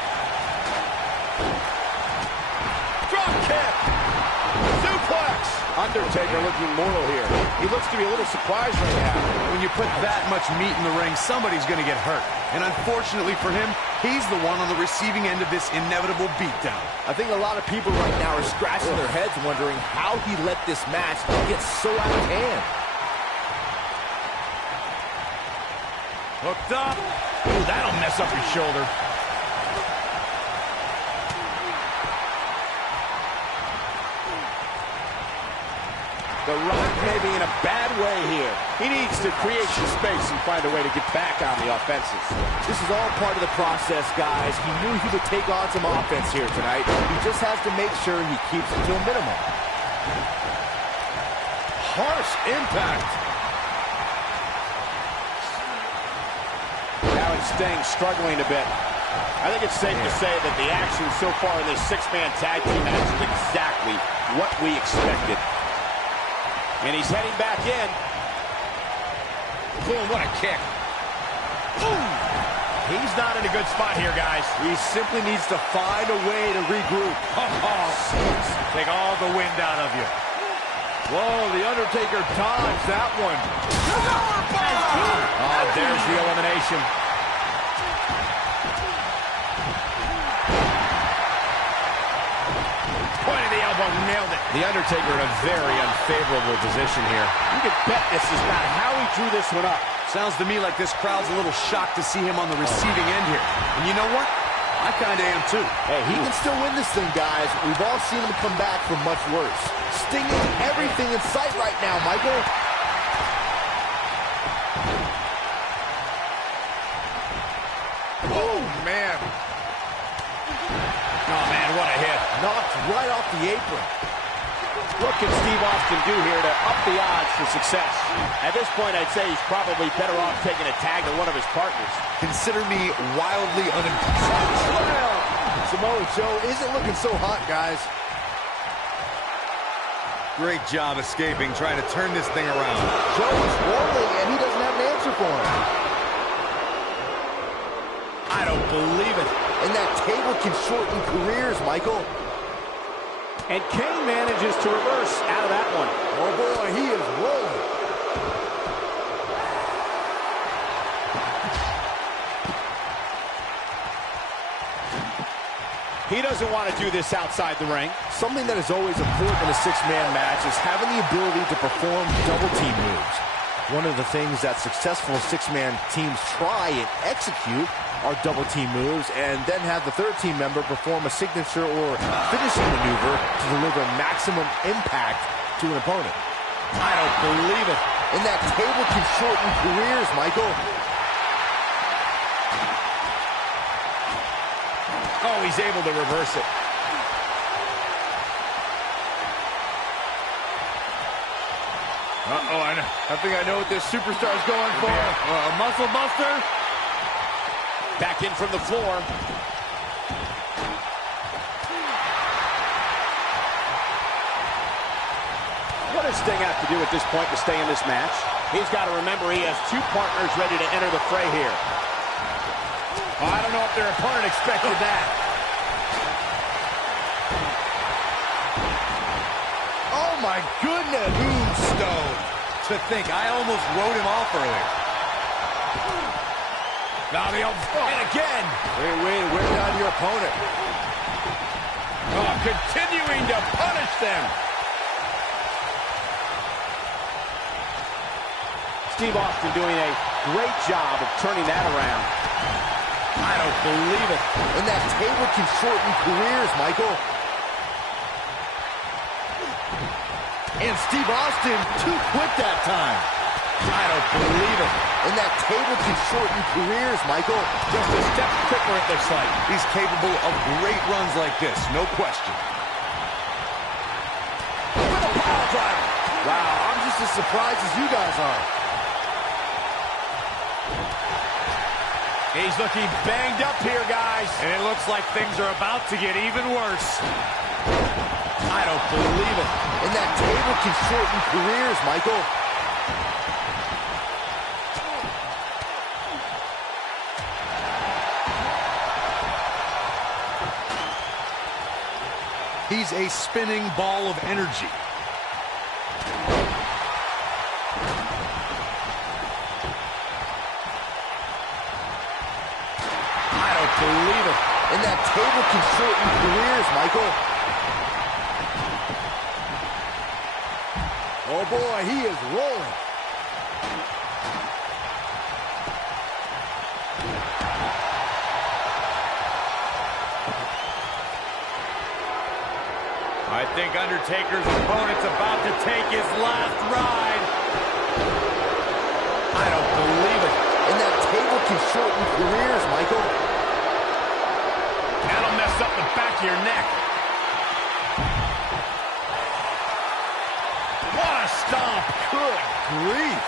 Drop kick. Suplex. Undertaker looking mortal here. He looks to be a little surprised right now. When you put that much meat in the ring, somebody's going to get hurt. And unfortunately for him, he's the one on the receiving end of this inevitable beatdown. I think a lot of people right now are scratching their heads wondering how he let this match get so out of hand. Hooked up. Ooh, that'll mess up your shoulder. The Rock may be in a bad way here. He needs to create some space and find a way to get back on the offensive. This is all part of the process, guys. He knew he would take on some offense here tonight. He just has to make sure he keeps it to a minimum. Harsh impact. Now with Sting struggling a bit. I think it's safe to say that the action so far in this six-man tag team match is exactly what we expected. And he's heading back in. Boom, what a kick. Boom. He's not in a good spot here, guys. He simply needs to find a way to regroup. Take all the wind out of you. Whoa, The Undertaker dodged that one. Oh, there's the elimination. Point of the elbow, nailed it. The Undertaker in a very unfavorable position here. You can bet this is not how he drew this one up. Sounds to me like this crowd's a little shocked to see him on the receiving end here. And you know what? I kind of am too. Hey, he can still win this thing, guys. We've all seen him come back from much worse. Sting is everything in sight right now, Michael. Oh, man. Oh, man, what a hit. Knocked right off the apron. What can Steve Austin do here to up the odds for success? At this point, I'd say he's probably better off taking a tag to one of his partners. Consider me wildly unimpressed. Samoa Joe isn't looking so hot, guys. Great job escaping, trying to turn this thing around. Joe is rolling, and he doesn't have an answer for him. I don't believe it. And that table can shorten careers, Michael. And Kane manages to reverse out of that one. Oh, boy, he is rolling. He doesn't want to do this outside the ring. Something that is always important in a six-man match is having the ability to perform double-team moves. One of the things that successful six-man teams try and execute are double-team moves, and then have the third team member perform a signature or finishing maneuver to deliver maximum impact to an opponent. I don't believe it. And that table can shorten careers, Michael. Oh, he's able to reverse it. Uh-oh, I think I know what this superstar's going for. A muscle buster. Back in from the floor. What does Sting have to do at this point to stay in this match? He's got to remember he has two partners ready to enter the fray here. Oh, I don't know if their opponent expected that. Oh, my goodness. Tombstone. To think, I almost wrote him off earlier. Now and again. Wait, wear down your opponent. Oh, continuing to punish them. Steve Austin doing a great job of turning that around. I don't believe it. And that table can shorten careers, Michael. And Steve Austin too quick that time. I don't believe it. And that table can shorten careers, Michael. Just a step quicker it looks like. He's capable of great runs like this, no question. With a power driver. Wow, I'm just as surprised as you guys are. He's looking banged up here, guys. And it looks like things are about to get even worse. I don't believe it. And that table can shorten careers, Michael. He's a spinning ball of energy. I don't believe it. And that table can shorten careers, Michael. Oh, boy, he is rolling. I think Undertaker's opponent's about to take his last ride. I don't believe it. And that table can shorten careers, Michael. That'll mess up the back of your neck. What a stomp. Good grief.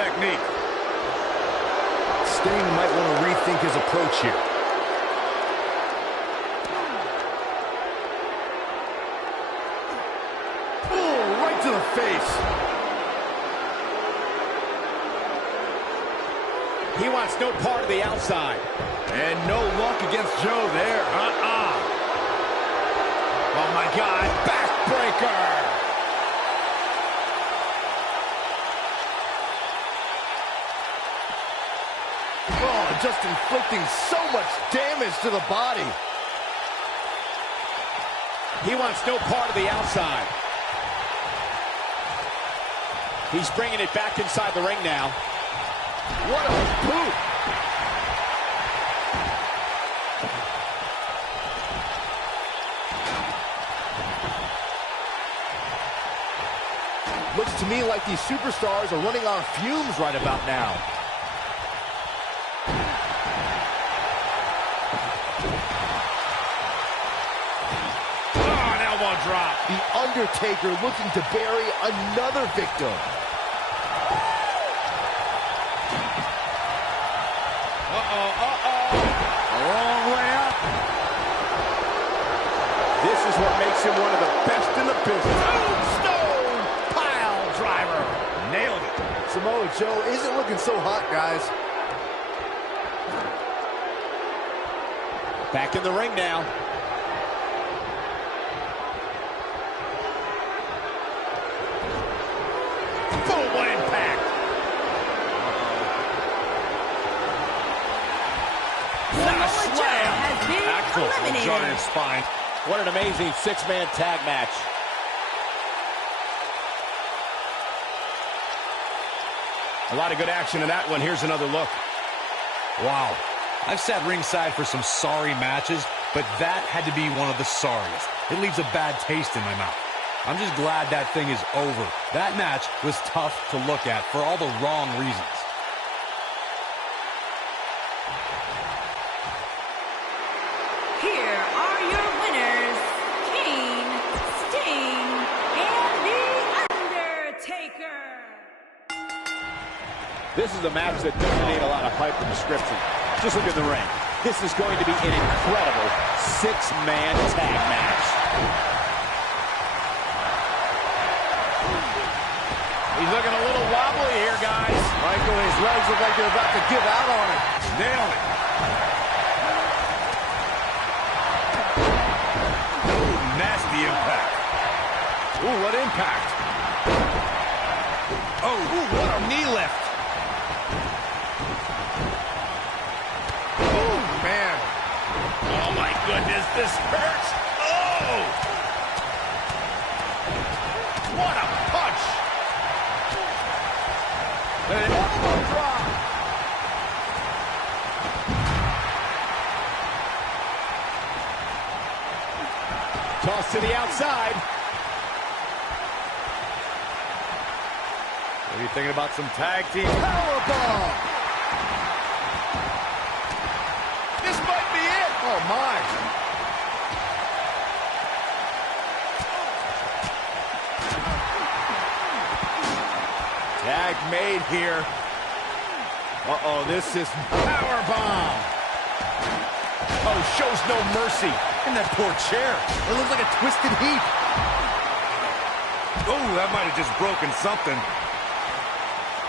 technique. Sting might want to rethink his approach here. Oh, right to the face. He wants no part of the outside. And no luck against Joe there. Oh, my God. Backbreaker. Oh, just inflicting so much damage to the body. He wants no part of the outside. He's bringing it back inside the ring now. What a boot. Looks to me like these superstars are running on fumes right about now. Oh, an elbow drop. The Undertaker looking to bury another victim. A long way up. This is what makes him one of the best in the business. Tombstone pile driver. Nailed it. Samoa Joe isn't looking so hot, guys. Back in the ring now. Boom, what impact. Samoa Joe has been eliminated. Giant spine. What an amazing six-man tag match. A lot of good action in that one. Here's another look. Wow. I've sat ringside for some sorry matches, but that had to be one of the sorriest. It leaves a bad taste in my mouth. I'm just glad that thing is over. That match was tough to look at for all the wrong reasons. Here are your winners, Kane, Sting, and The Undertaker. This is a match that doesn't need a lot of hype or description. Just look at the ring. This is going to be an incredible six-man tag match. He's looking a little wobbly here, guys. Michael, his legs look like they're about to give out on him. Nailed it. Nasty impact. Ooh, what impact. Oh, ooh, what a knee lift. Oh, man. Oh, my goodness, this hurts. Oh! What a punch! An elbow drop. Toss to the outside. Maybe thinking about some tag team. Powerbomb. This might be it. Oh, my. Tag made here. Uh-oh, this is powerbomb. Oh, shows no mercy. And that poor chair. It looks like a twisted heap. Oh, that might have just broken something.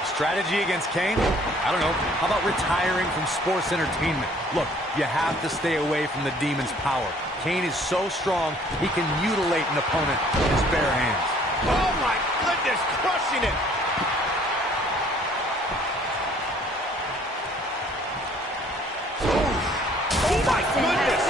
Strategy against Kane? I don't know. How about retiring from sports entertainment? Look, you have to stay away from the demon's power. Kane is so strong, he can mutilate an opponent with his bare hands. Oh, my goodness, crushing it. Oh My goodness.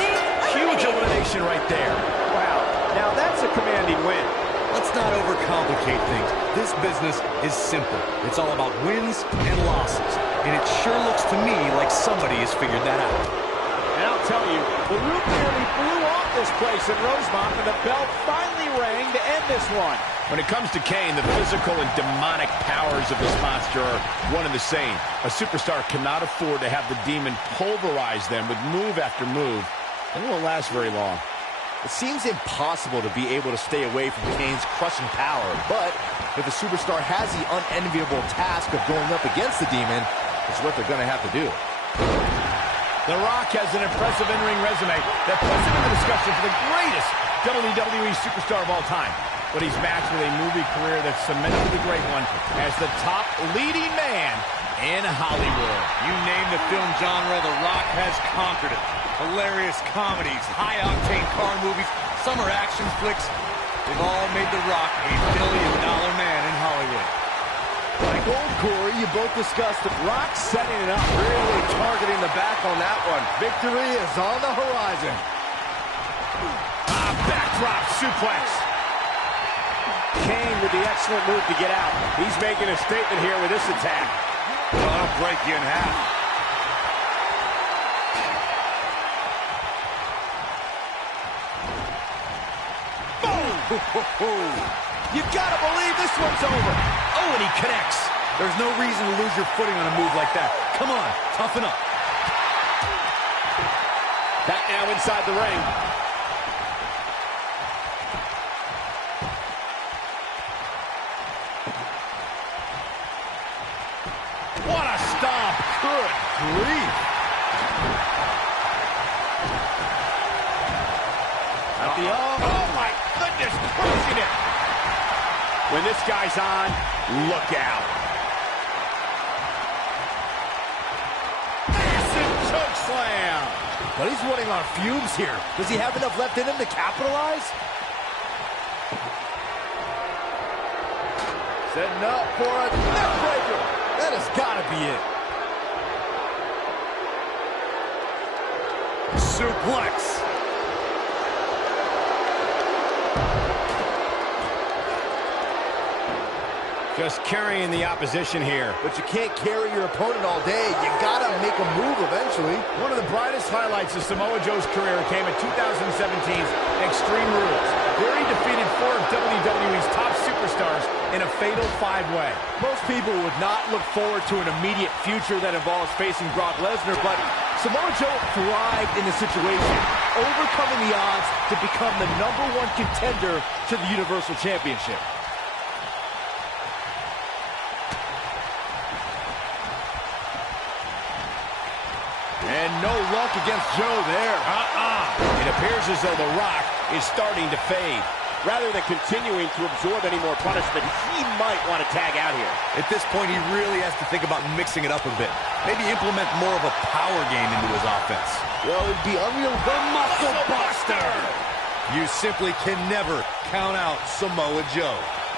Huge elimination right there. Wow, now that's a commanding win. Let's not overcomplicate things. This business is simple. It's all about wins and losses. And it sure looks to me like somebody has figured that out. And I'll tell you, the roof nearly blew off this place in Rosemont, and the bell finally rang to end this one. When it comes to Kane, the physical and demonic powers of this monster are one and the same. A superstar cannot afford to have the demon pulverize them with move after move. It won't last very long. It seems impossible to be able to stay away from Kane's crushing power, but if the superstar has the unenviable task of going up against the Demon, it's what they're going to have to do. The Rock has an impressive in-ring resume that puts him in the discussion for the greatest WWE superstar of all time. But he's matched with a movie career that's cemented the great one as the top leading man in Hollywood. You name the film genre, The Rock has conquered it. Hilarious comedies, high-octane car movies, summer action flicks. They've all made The Rock a billion-dollar man in Hollywood. Michael, Corey, you both discussed the Rock setting it up, really targeting the back on that one. Victory is on the horizon. Backdrop suplex. Kane with the excellent move to get out. He's making a statement here with this attack. Well, I'll break you in half. Boom! You gotta believe this one's over. Oh, and he connects. There's no reason to lose your footing on a move like that. Come on, toughen up. Back now inside the ring. What a stomp. Good grief. Oh my goodness, crushing it. When this guy's on, look out. Massive choke slam. But he's running on fumes here. Does he have enough left in him to capitalize? Setting up for a neck breaker. That has got to be it. Suplex. Just carrying the opposition here. But you can't carry your opponent all day. You got to make a move eventually. One of the brightest highlights of Samoa Joe's career came at 2017's Extreme Rules, where he defeated 4 of WWE's top superstars in a fatal 5-way. Most people would not look forward to an immediate future that involves facing Brock Lesnar, but Samoa Joe thrived in the situation, overcoming the odds to become the #1 contender to the Universal Championship. And no luck against Joe there. It appears as though The Rock is starting to fade. Rather than continuing to absorb any more punishment, he might want to tag out here. At this point, he really has to think about mixing it up a bit. Maybe implement more of a power game into his offense. Well, it'd be unreal. The Muscle Buster! You simply can never count out Samoa Joe.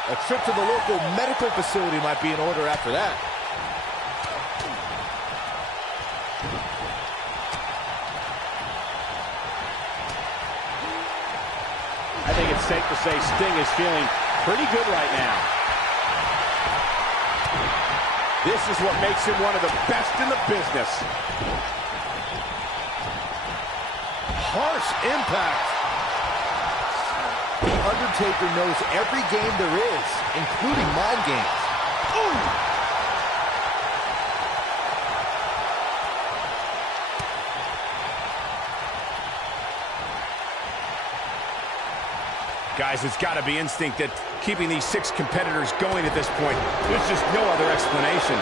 A trip to the local medical facility might be in order after that. I think it's safe to say Sting is feeling pretty good right now. This is what makes him one of the best in the business. Harsh impact. The Undertaker knows every game there is, including mind games. Ooh! Guys, it's got to be instinct that keeping these 6 competitors going at this point. There's just no other explanation.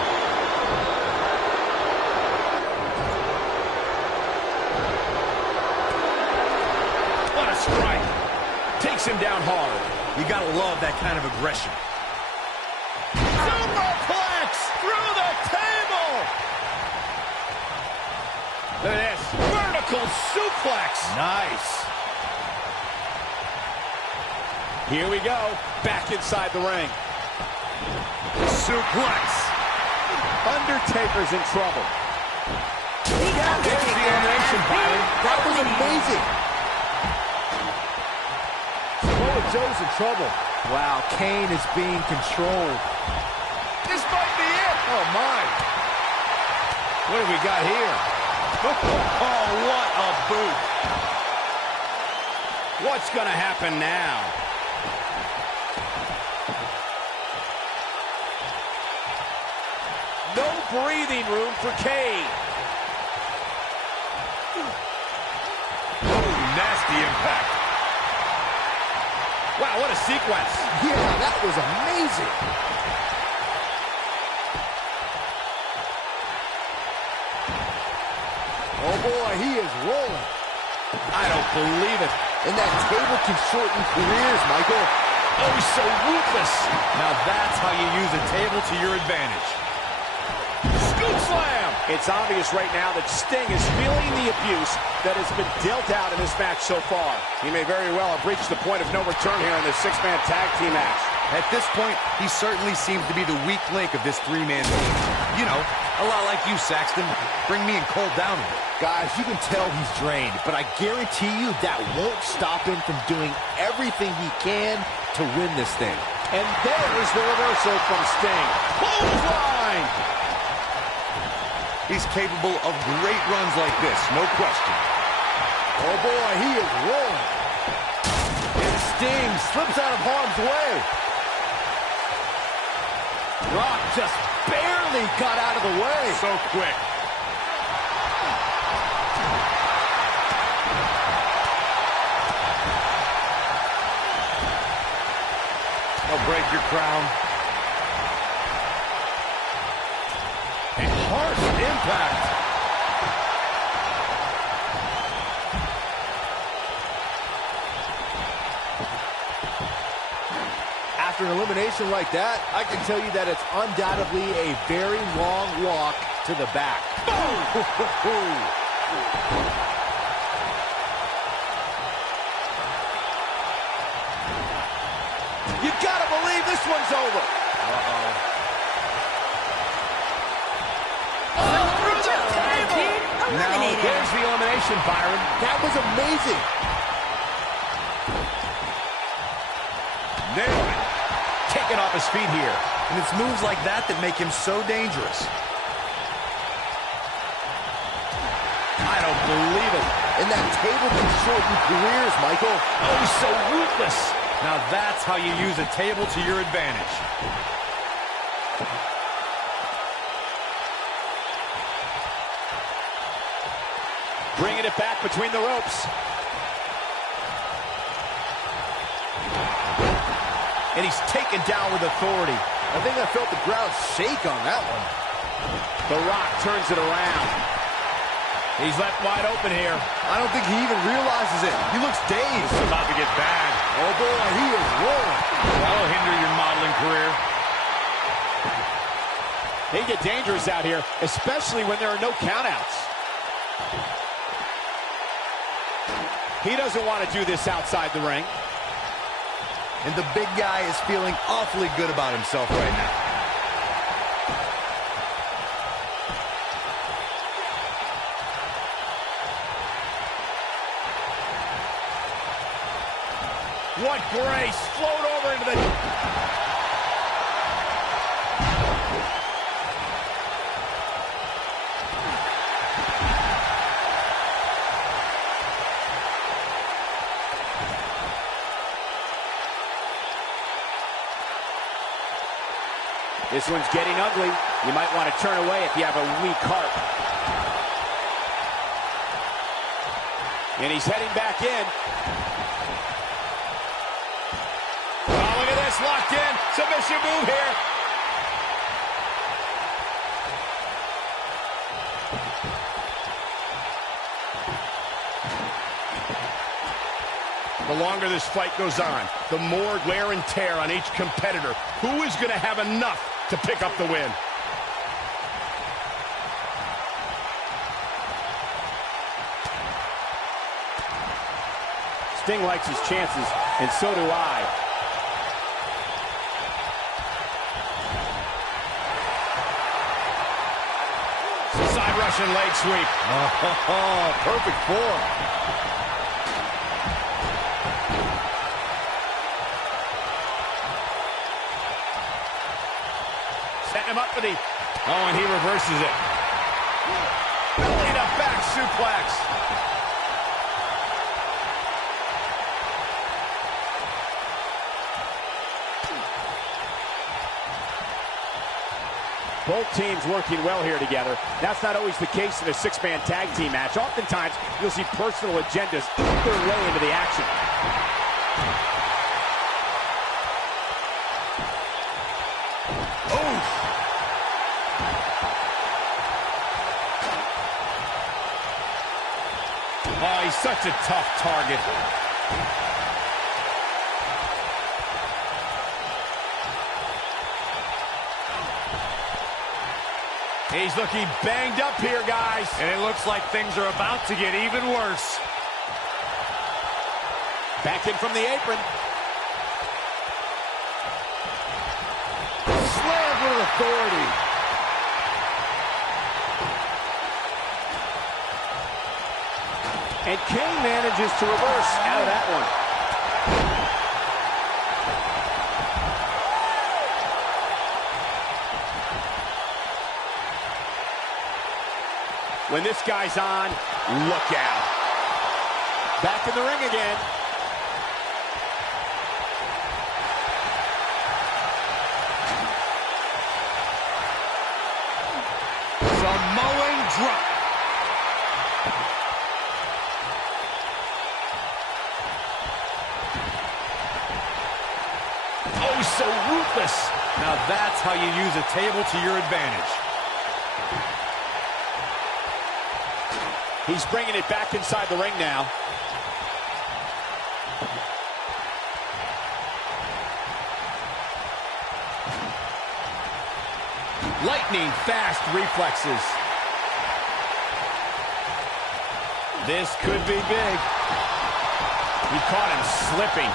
What a strike. Takes him down hard. You gotta love that kind of aggression. Superplex through the table. Look at this. Vertical suplex. Nice. Here we go, back inside the ring. Suplex. Undertaker's in trouble. There's the animation, Byron. That was amazing. Samoa Joe's in trouble. Wow, Kane is being controlled. This might be it. Oh, my. What have we got here? Oh, what a boot. What's going to happen now? No breathing room for Kane. Oh, nasty impact. Wow, what a sequence. Yeah, that was amazing. Oh, boy, he is rolling. I don't believe it. And that table can shorten careers, Michael. Oh, he's so ruthless. Now that's how you use a table to your advantage. Scoop slam. It's obvious right now that Sting is feeling the abuse that has been dealt out in this match so far. He may very well have reached the point of no return here in this six-man tag team match. At this point, he certainly seems to be the weak link of this three-man team. You know, a lot like you, Saxton. Bring me and Cole down a bit. Guys, you can tell he's drained, but I guarantee you that won't stop him from doing everything he can to win this thing. And there's the reversal from Sting. Clothesline. He's capable of great runs like this, no question. Oh, boy, he is rolling. And Sting slips out of harm's way. Rock just barely got out of the way. So quick. They'll break your crown. A harsh impact. After an elimination like that, I can tell you that it's undoubtedly a very long walk to the back. You gotta believe this one's over. Now there's the elimination, Byron. That was amazing. Nailed it. Taken off his feet here. And it's moves like that that make him so dangerous. I don't believe it. And that table can shorten careers, Michael. Oh, he's so ruthless. Now that's how you use a table to your advantage. Bringing it back between the ropes. And he's taken down with authority. I think I felt the ground shake on that one. The Rock turns it around. He's left wide open here. I don't think he even realizes it. He looks dazed. It's about to get bad. Oh, boy, he is rolling. That'll hinder your modeling career. They get dangerous out here, especially when there are no countouts. He doesn't want to do this outside the ring. And the big guy is feeling awfully good about himself right now. What grace. Float over into the... This one's getting ugly. You might want to turn away if you have a weak heart. And he's heading back in. Oh, look at this. Locked in. Submission move here. The longer this fight goes on, the more wear and tear on each competitor. Who is going to have enough to pick up the win? Sting likes his chances, and so do I. Side Russian leg sweep. Oh, perfect form. Setting him up for the... Oh, and he reverses it. Belly to back suplex. Both teams working well here together. That's not always the case in a six-man tag team match. Oftentimes, you'll see personal agendas eat their way into the action. such a tough target. He's looking banged up here, guys. And it looks like things are about to get even worse. Back in from the apron. Slammed with authority. And Kane manages to reverse out of that one. When this guy's on, look out. Back in the ring again. Samoan drop. Oh, so ruthless. Now that's how you use a table to your advantage. He's bringing it back inside the ring now. Lightning fast reflexes. This could be big. He caught him slipping.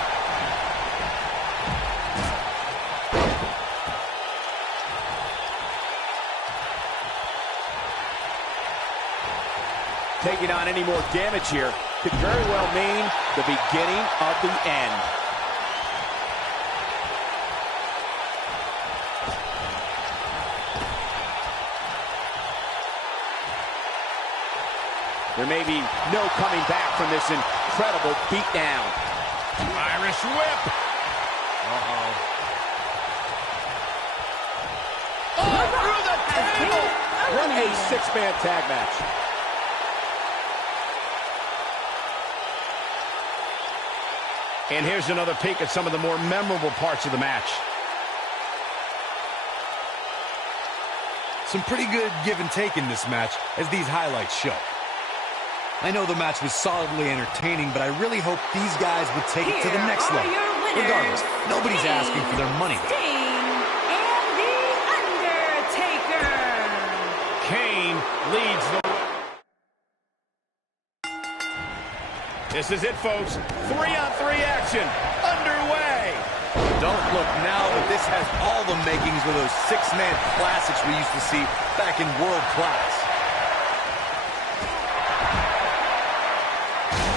Taking on any more damage here could very well mean the beginning of the end. There may be no coming back from this incredible beatdown. Irish whip. Uh-oh. Oh, through the table. What a six-man tag match. And here's another peek at some of the more memorable parts of the match. Some pretty good give and take in this match, as these highlights show. I know the match was solidly entertaining, but I really hope these guys would take it to the next level. Regardless, nobody's asking for their money. Sting and The Undertaker. Kane leads the... This is it, folks. 3-on-3 action underway. Don't look now, but this has all the makings of those six-man classics we used to see back in World Class.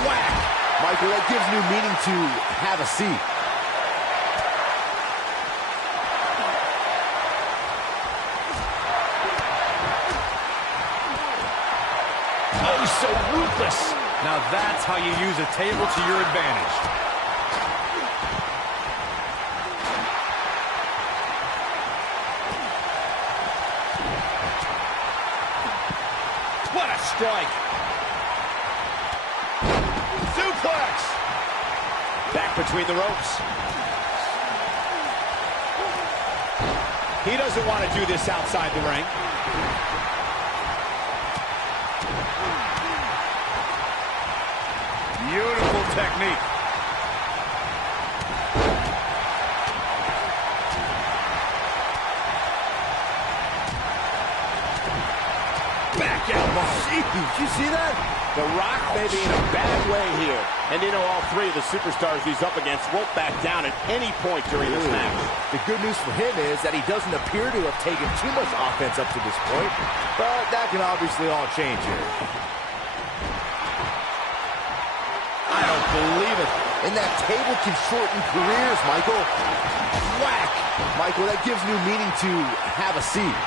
Whack. Michael, that gives new meaning to have a seat. Oh, so ruthless. Now that's how you use a table to your advantage. What a strike. Suplex. Back between the ropes. He doesn't want to do this outside the ring. Beautiful technique. Back elbow. Did you see that? The Rock may be in a bad way here. And you know all three of the superstars he's up against won't back down at any point during this match. The good news for him is that he doesn't appear to have taken too much offense up to this point, but that can obviously all change here. I don't believe it. And that table can shorten careers, Michael. Whack. Michael, that gives new meaning to have a seat.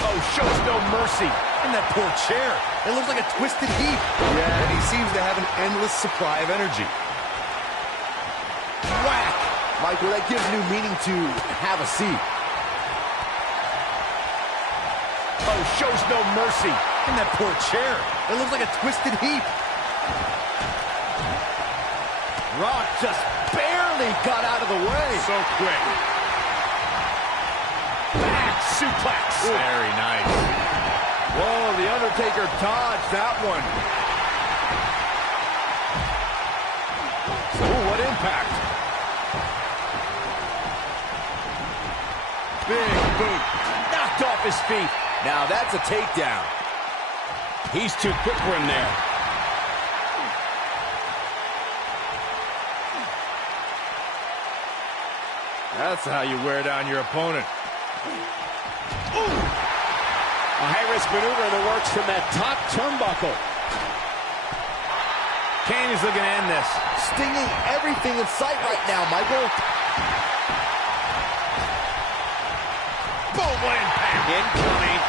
Oh, shows no mercy. And that poor chair. It looks like a twisted heap. Yeah. And he seems to have an endless supply of energy. Whack. Michael, that gives new meaning to have a seat. Oh, shows no mercy. And that poor chair. It looks like a twisted heap. Rock just barely got out of the way. So quick. Back suplex. Very nice. Whoa, The Undertaker dodged that one. Ooh, what impact. Big boot. Knocked off his feet. Now that's a takedown. He's too quick for him there. That's how you wear down your opponent. Ooh. A high-risk maneuver in the works from that top turnbuckle. Kane is looking to end this. Stinging everything in sight right now, Michael. Boom, what impact. Incoming.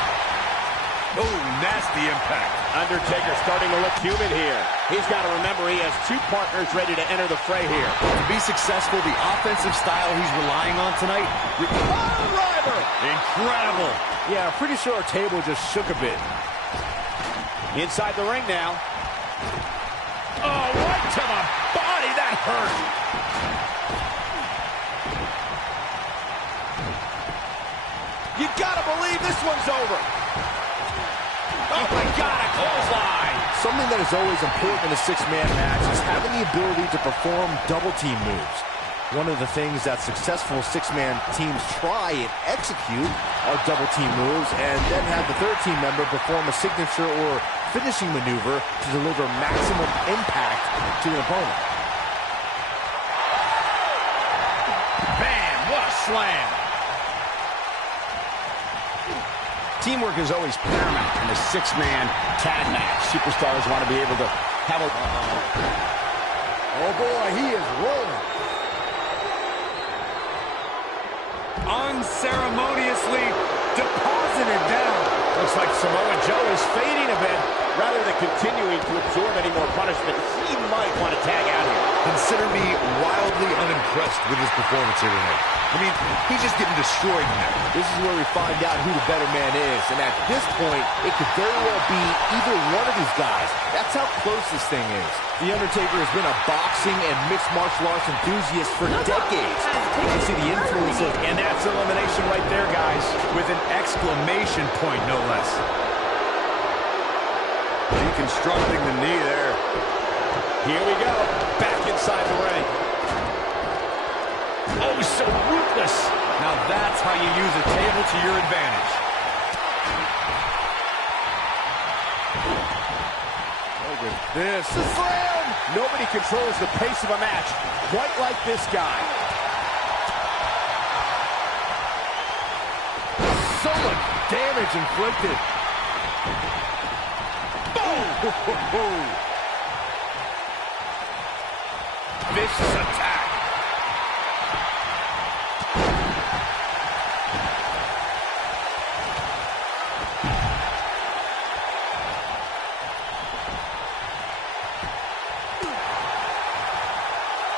Oh, nasty impact. Undertaker starting to look human here. He's got to remember he has two partners ready to enter the fray here. To be successful, the offensive style he's relying on tonight. Driver! Incredible. Yeah, I'm pretty sure our table just shook a bit. Inside the ring now. Oh, right to the body. That hurt. You gotta believe this one's over. Oh, my God, a clothesline. Something that is always important in a six-man match is having the ability to perform double-team moves. One of the things that successful six-man teams try and execute are double-team moves, and then have the third team member perform a signature or finishing maneuver to deliver maximum impact to an opponent. Bam, what a slam. Teamwork is always paramount in a six-man tag match. Superstars want to be able to have a... Oh, boy, he is rolling. Unceremoniously deposited down. Looks like Samoa Joe is fading a bit. Rather than continuing to absorb any more punishment, he might want to tag out here. Consider me wildly unimpressed with his performance here tonight. I mean, he's just getting destroyed now. This is where we find out who the better man is, and at this point, it could very well be either one of these guys. That's how close this thing is. The Undertaker has been a boxing and mixed martial arts enthusiast for decades. You see the influence of... And that's elimination right there, guys, with an exclamation point, no less. Deconstructing the knee there. Here we go. Back inside the ring. Oh, so ruthless. Now that's how you use a table to your advantage. Look at this. The slam! Nobody controls the pace of a match quite like this guy. So much damage inflicted. Boom! Vicious attack.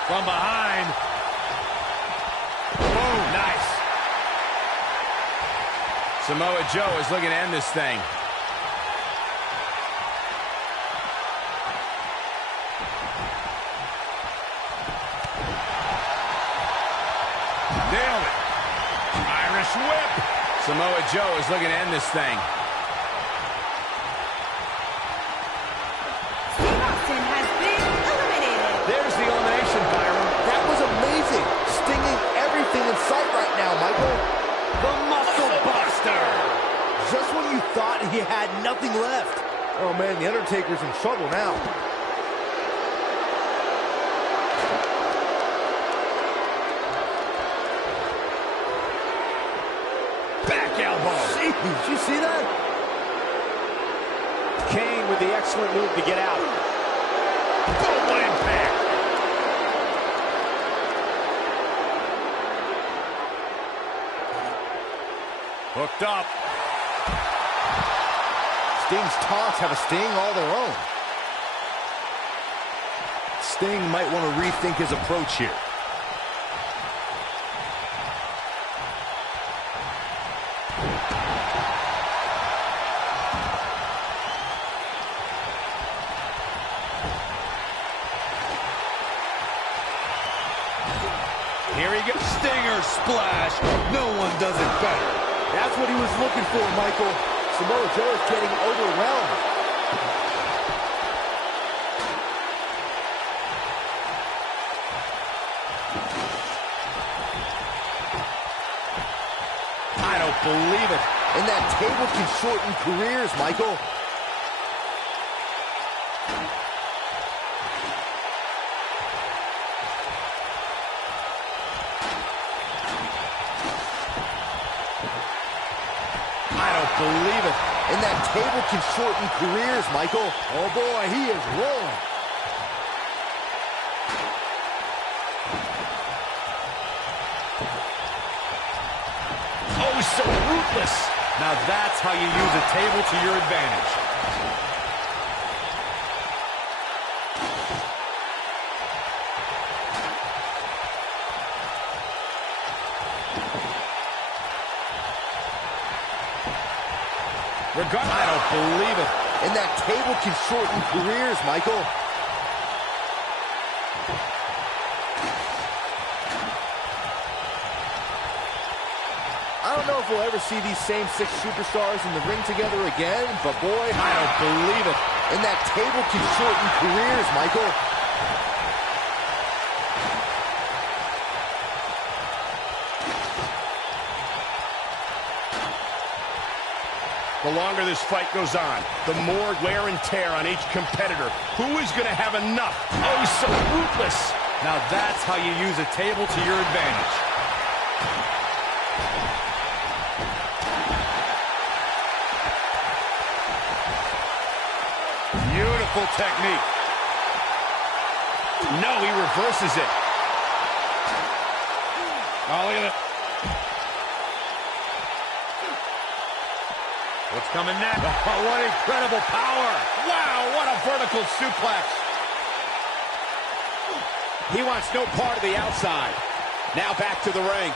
From behind. Boom, nice. Samoa Joe is looking to end this thing. Nailed it. Irish whip. Samoa Joe is looking to end this thing. Steve Austin has been eliminated. There's the elimination, Byron. That was amazing. Stinging everything in sight right now, Michael. The Muscle Buster. Just when you thought he had nothing left. Oh, man, the Undertaker's in trouble now. Back elbow. Jeez, did you see that? Kane with the excellent move to get out. Boom, what impact. Hooked up. Sting's taunts have a sting all their own. Sting might want to rethink his approach here. Here he goes. Stinger splash. No one does it better. That's what he was looking for, Michael. Samoa Joe is getting overwhelmed. I don't believe it. And that table can shorten careers, Michael. I don't believe it. And that table can shorten careers, Michael. Oh boy, he is rolling. Oh, so ruthless. Now that's how you use a table to your advantage. I don't believe it. And that table can shorten careers, Michael. I don't know if we'll ever see these same 6 superstars in the ring together again, but boy, I don't believe it. And that table can shorten careers, Michael. The longer this fight goes on, the more wear and tear on each competitor. Who is going to have enough? Oh, so ruthless. Now that's how you use a table to your advantage. Beautiful technique. No, he reverses it. Oh, look at it. What's coming next? Oh, what incredible power. Wow, what a vertical suplex. He wants no part of the outside. Now back to the ring.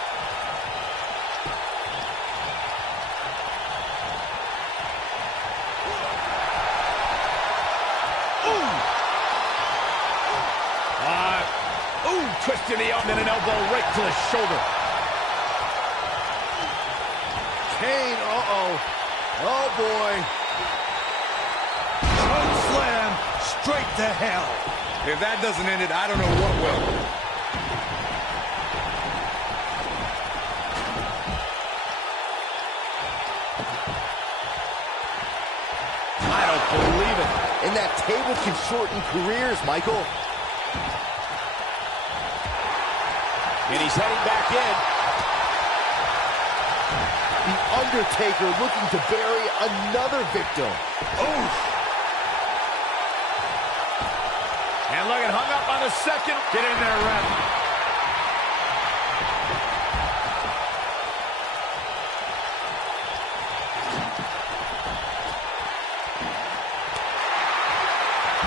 Twisting the arm and an elbow right to the shoulder. Kane, uh-oh. Oh, boy. Choke slam straight to hell. If that doesn't end it, I don't know what will. I don't believe it. And that table can shorten careers, Michael. And he's heading back in. The Undertaker looking to bury another victim. Oof. And look at hung up on the second. Get in there, ref.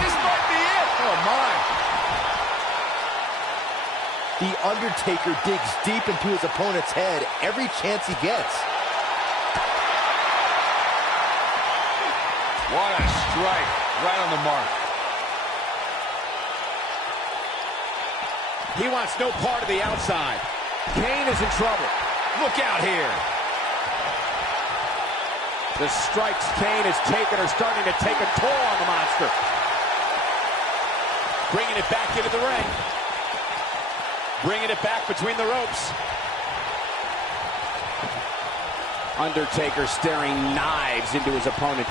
This might be it. Oh, my. The Undertaker digs deep into his opponent's head every chance he gets. What a strike. Right on the mark. He wants no part of the outside. Kane is in trouble. Look out here. The strikes Kane has taken are starting to take a toll on the monster. Bringing it back into the ring. Bringing it back between the ropes. Undertaker staring knives into his opponent.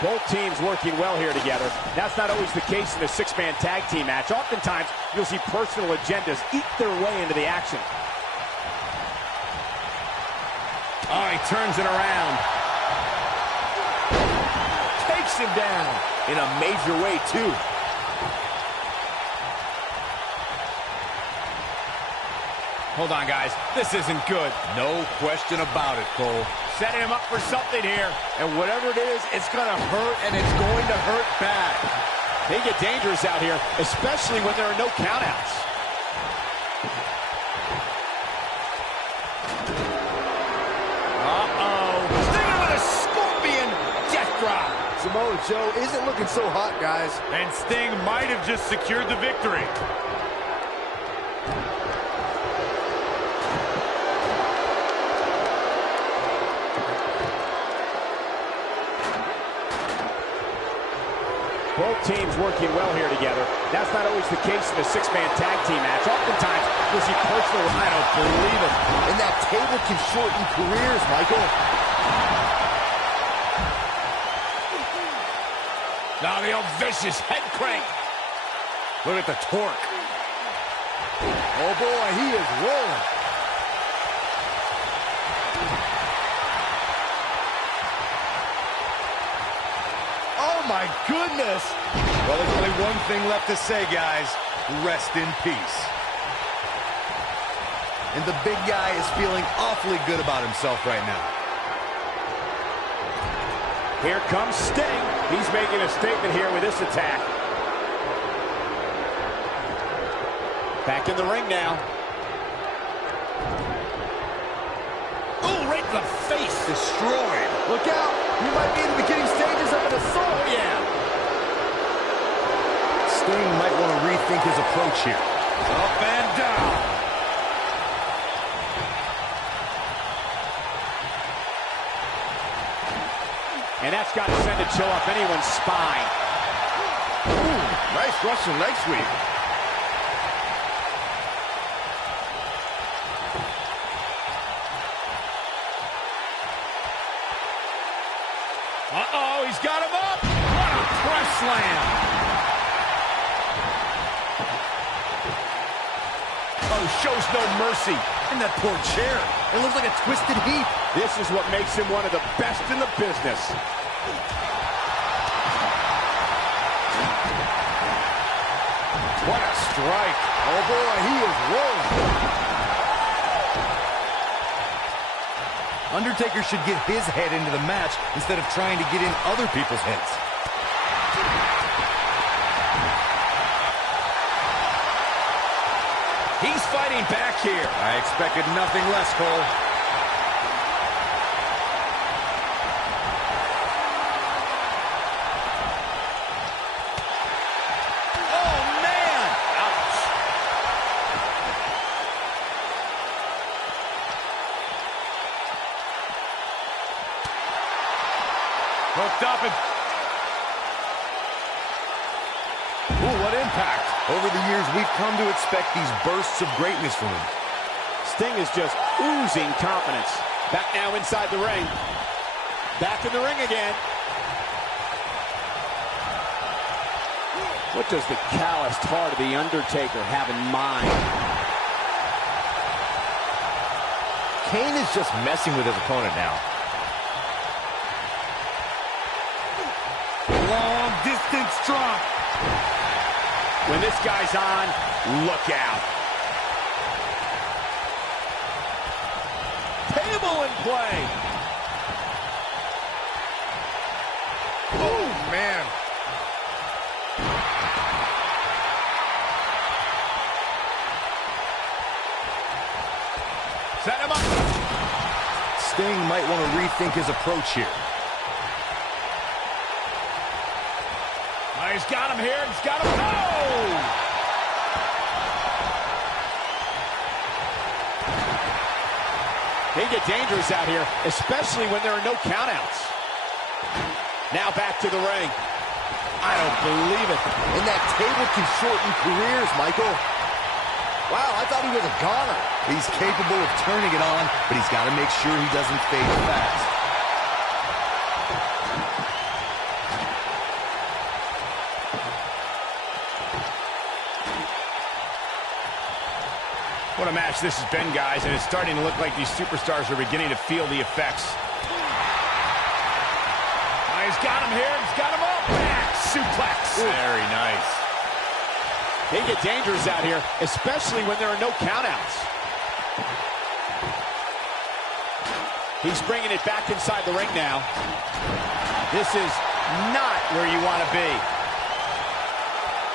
Both teams working well here together. That's not always the case in a 6-man tag team match. Oftentimes, you'll see personal agendas eat their way into the action. Oh, he turns it around. Takes him down in a major way, too. Hold on, guys. This isn't good. No question about it, Cole. Setting him up for something here. And whatever it is, it's going to hurt, and it's going to hurt bad. They get dangerous out here, especially when there are no countouts. Samoa Joe isn't looking so hot, guys. And Sting might have just secured the victory. Both teams working well here together. That's not always the case in a six-man tag team match. Oftentimes, you'll see personal... I don't believe it. And that table can shorten careers, Michael. Now the old vicious head crank. Look at the torque. Oh, boy, he is rolling. Oh, my goodness. Well, there's only one thing left to say, guys. Rest in peace. And the big guy is feeling awfully good about himself right now. Here comes Sting. He's making a statement here with this attack. Back in the ring now. Ooh, right in the face. Destroyed. Look out. We might be in the beginning stages of an assault. Yeah. Sting might want to rethink his approach here. Up and down. And that's got to send a chill up anyone's spine. Ooh, nice Russian leg sweep. Uh-oh, he's got him up. What a press slam. Oh, shows no mercy. And that poor chair. It looks like a twisted heap. This is what makes him one of the best in the business. What a strike. Oh, boy, he is rolling. Undertaker should get his head into the match instead of trying to get in other people's heads. He's fighting back here. I expected nothing less, Cole. Oh, man. Ouch. Hooked up and... Ooh, what impact. Over the years, we've come to expect these bursts of greatness from him. Sting is just oozing confidence. Back now inside the ring. Back in the ring again. What does the calloused heart of The Undertaker have in mind? Kane is just messing with his opponent now. Long distance drop. When this guy's on, look out. Table in play. Oh, man. Set him up. Sting might want to rethink his approach here. He's got him here. He's got him. Oh! They get dangerous out here, especially when there are no countouts. Now back to the ring. I don't believe it. And that table can shorten careers, Michael. Wow, I thought he was a goner. He's capable of turning it on, but he's got to make sure he doesn't fade fast. What a match this has been, guys, and it's starting to look like these superstars are beginning to feel the effects. He's got him here. He's got him up. Back suplex. Very nice. They get dangerous out here, especially when there are no countouts. He's bringing it back inside the ring now. This is not where you want to be.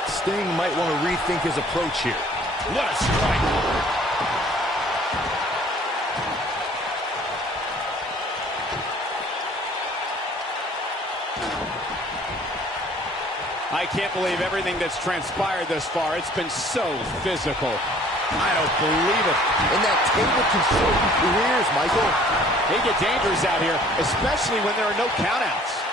Sting might want to rethink his approach here. What a strike. can't believe everything that's transpired thus far. It's been so physical. I don't believe it. And that table can show you careers, Michael. They get dangerous out here, especially when there are no countouts.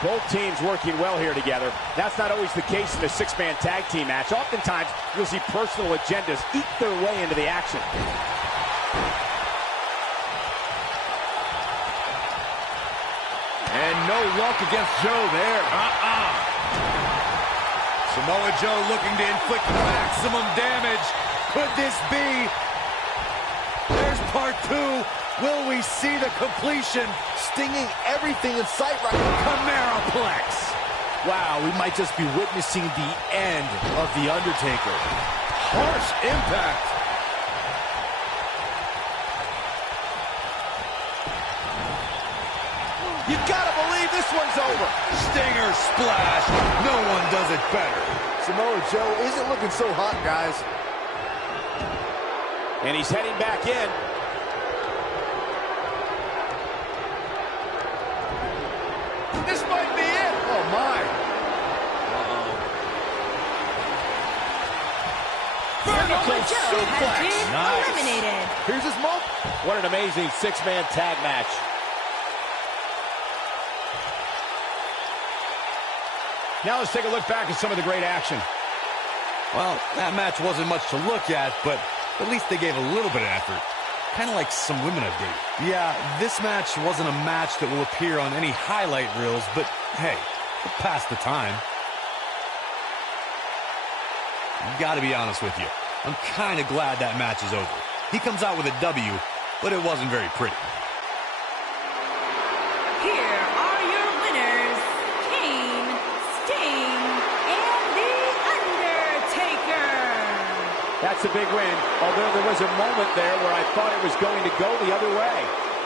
Both teams working well here together. That's not always the case in a six-man tag team match. Oftentimes, you'll see personal agendas eke their way into the action. And no luck against Joe there. Samoa Joe looking to inflict maximum damage. Could this be? There's part two. Will we see the completion? Stinging everything in sight right now. Cameraplex. Wow, we might just be witnessing the end of The Undertaker. Harsh impact. You gotta believe this one's over. Stinger splash. No one does it better. Samoa Joe isn't looking so hot, guys. And he's heading back in. This might be it. Oh, my. Samoa Joe has been eliminated. Here's his moment. What an amazing six-man tag match. Now let's take a look back at some of the great action. Well, that match wasn't much to look at, but at least they gave a little bit of effort. Kind of like some women I've dated. Yeah, this match wasn't a match that will appear on any highlight reels, but hey, it passed the time. Gotta be honest with you, I'm kind of glad that match is over. He comes out with a W, but it wasn't very pretty. Here are your winners, Kane, Sting, and The Undertaker. That's a big win, although there was a moment there where I thought it was going to go the other way.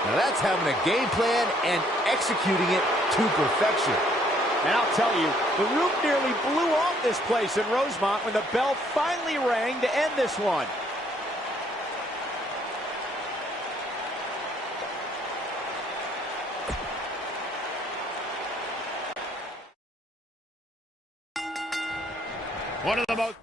Now that's having a game plan and executing it to perfection. And I'll tell you, the roof nearly blew off this place in Rosemont when the bell finally rang to end this one. One of the most...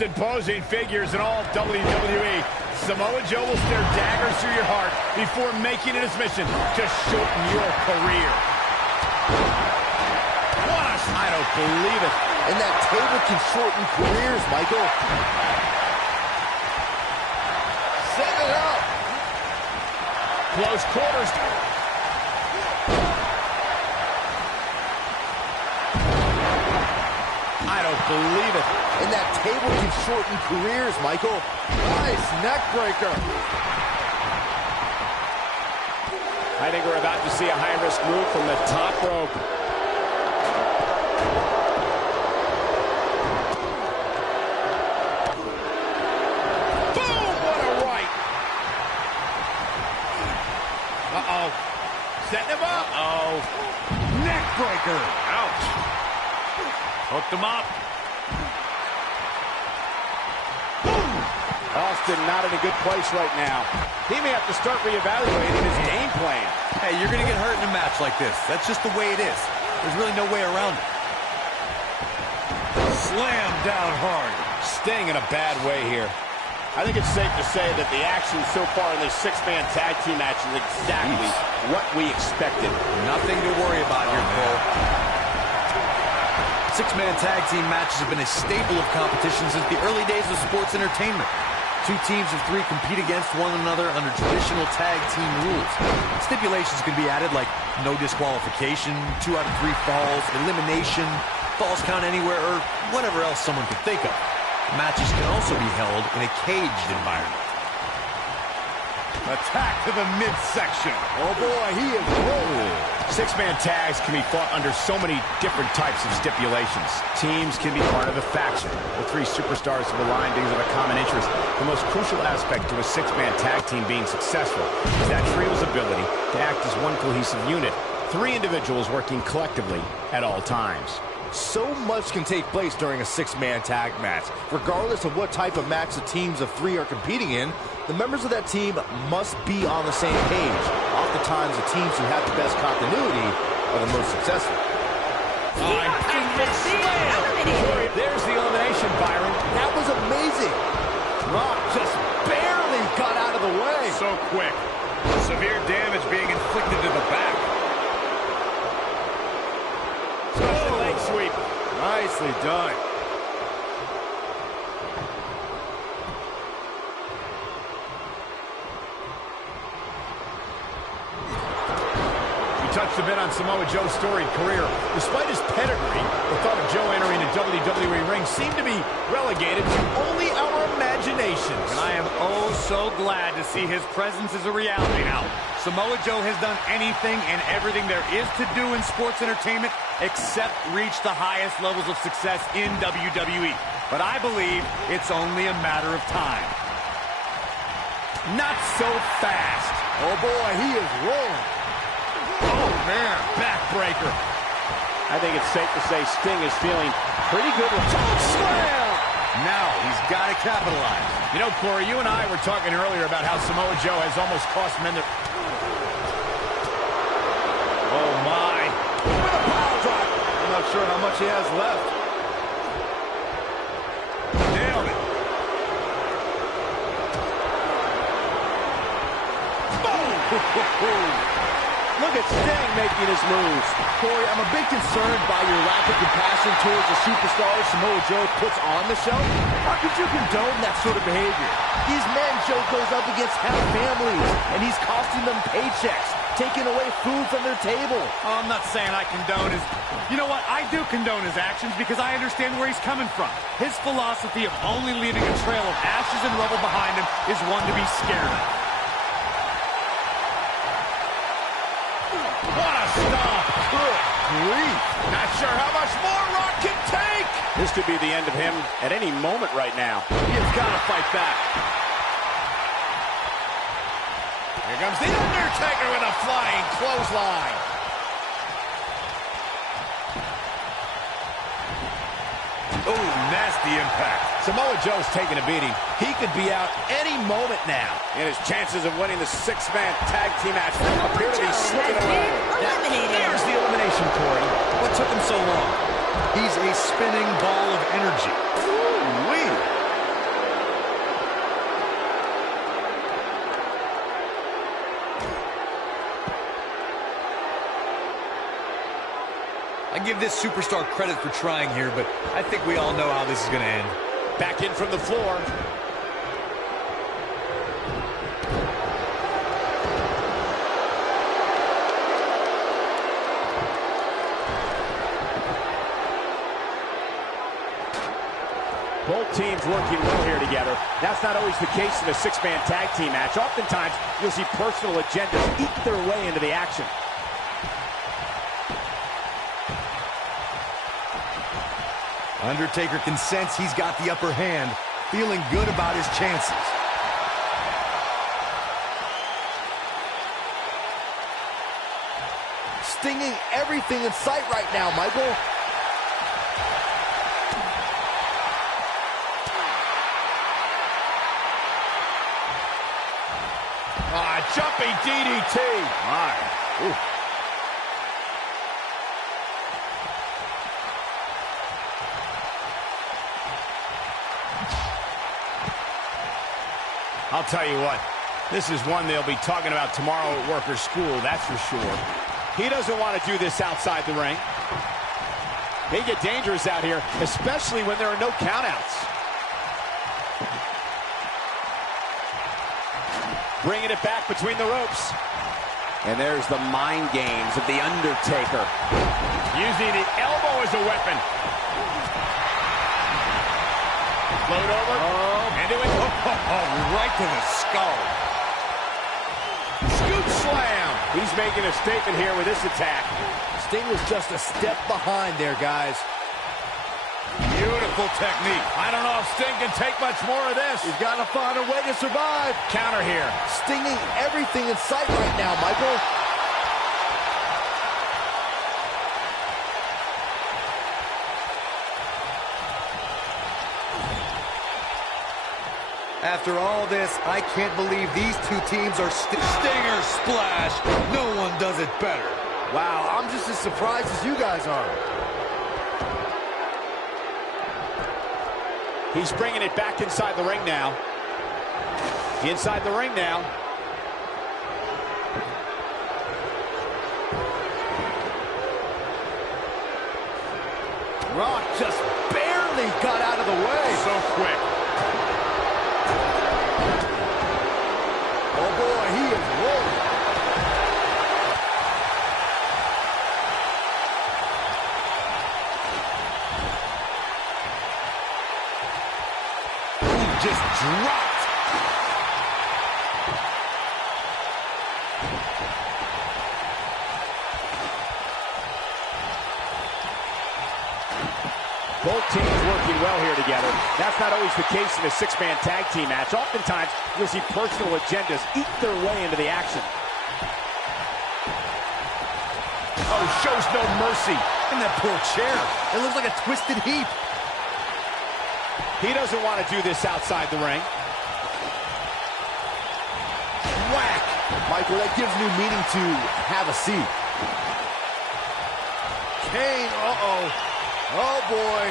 Imposing figures in all WWE. Samoa Joe will stare daggers through your heart before making it his mission to shorten your career. I don't believe it. And that table can shorten careers, Michael. Set it up. Close quarters. I don't believe it. And that table can shorten careers, Michael. Nice neck breaker. I think we're about to see a high-risk move from the top rope. Boom! What a right. Uh-oh. Setting him up. Uh-oh. Neck breaker. Ouch. Hooked him up. Austin not in a good place right now. He may have to start reevaluating his game plan. Hey, you're going to get hurt in a match like this. That's just the way it is. There's really no way around it. Slam down hard. Staying in a bad way here. I think it's safe to say that the action so far in this six-man tag team match is exactly what we expected. Nothing to worry about here, Cole. Six-man tag team matches have been a staple of competition since the early days of sports entertainment. Two teams of three compete against one another under traditional tag team rules. Stipulations can be added like no disqualification, 2 out of 3 falls, elimination, falls count anywhere, or whatever else someone could think of. Matches can also be held in a caged environment. Attack to the midsection. Oh, boy, he is rolling. Six-man tags can be fought under so many different types of stipulations. Teams can be part of a faction. The 3 superstars have aligned because of a common interest. The most crucial aspect to a six-man tag team being successful is that trio's ability to act as one cohesive unit. 3 individuals working collectively at all times. So much can take place during a six-man tag match. Regardless of what type of match the teams of 3 are competing in, the members of that team must be on the same page. Oftentimes, the teams who have the best continuity are the most successful. There's the elimination, Byron. That was amazing. Rock just barely got out of the way. So quick. Severe damage being inflicted to the back. Leg sweep. Nicely done. Touched a bit on Samoa Joe's storied career. Despite his pedigree, the thought of Joe entering a WWE ring seemed to be relegated to only our imaginations. And I am oh so glad to see his presence is a reality now. Samoa Joe has done anything and everything there is to do in sports entertainment except reach the highest levels of success in WWE. But I believe it's only a matter of time. Not so fast. Oh, boy, he is rolling. Oh, man, backbreaker. I think it's safe to say Sting is feeling pretty good with top slam. Now he's got to capitalize. You know, Corey, you and I were talking earlier about how Samoa Joe has almost cost men their... Oh, my. With a power drop. I'm not sure how much he has left. Nailed it. Boom! Look at Sting making his moves. Corey, I'm a bit concerned by your lack of compassion towards the superstars Samoa Joe puts on the show. How could you condone that sort of behavior? These men Joe goes up against have families, and he's costing them paychecks, taking away food from their table. Oh, I'm not saying I condone his... You know what? I do condone his actions because I understand where he's coming from. His philosophy of only leaving a trail of ashes and rubble behind him is one to be scared of. What a stop! Good grief! Not sure how much more Rock can take! This could be the end of him at any moment right now. He has got to fight back. Here comes The Undertaker with a flying clothesline. Oh, nasty impact. Samoa Joe's taking a beating. He could be out any moment now. And his chances of winning the six-man tag team match appear to be slipping away. There's the elimination, Corey. What took him so long? He's a spinning ball of energy. Ooh-wee. I give this superstar credit for trying here, but I think we all know how this is going to end. Back in from the floor. Both teams working well here together. That's not always the case in a six-man tag team match. Oftentimes, you'll see personal agendas eke their way into the action. Undertaker can sense he's got the upper hand, feeling good about his chances. Stinging everything in sight right now, Michael. Jumping DDT. My. Ooh. I'll tell you what, this is one they'll be talking about tomorrow at Workers' School, that's for sure. He doesn't want to do this outside the ring. They get dangerous out here, especially when there are no countouts. Bringing it back between the ropes. And there's the mind games of The Undertaker. Using the elbow as a weapon. Float over. And it went right to the skull. Scoop slam. He's making a statement here with this attack. Sting was just a step behind there, guys. Beautiful technique. I don't know if Sting can take much more of this. He's got to find a way to survive. Counter here. Stinging everything in sight right now, Michael. After all this, I can't believe these two teams are Stinger splash. No one does it better. Wow, I'm just as surprised as you guys are. He's bringing it back inside the ring now. Inside the ring now. Rock just barely got out of the way. So quick. Oh boy, he is rolling. Just dropped. Both teams working well here together. That's not always the case in a six-man tag team match. Oftentimes, you'll see personal agendas eke their way into the action. Oh, shows no mercy. in that poor chair. It looks like a twisted heap. He doesn't want to do this outside the ring. Whack! Michael, that gives new meaning to have a seat. Kane, uh-oh. Oh, boy.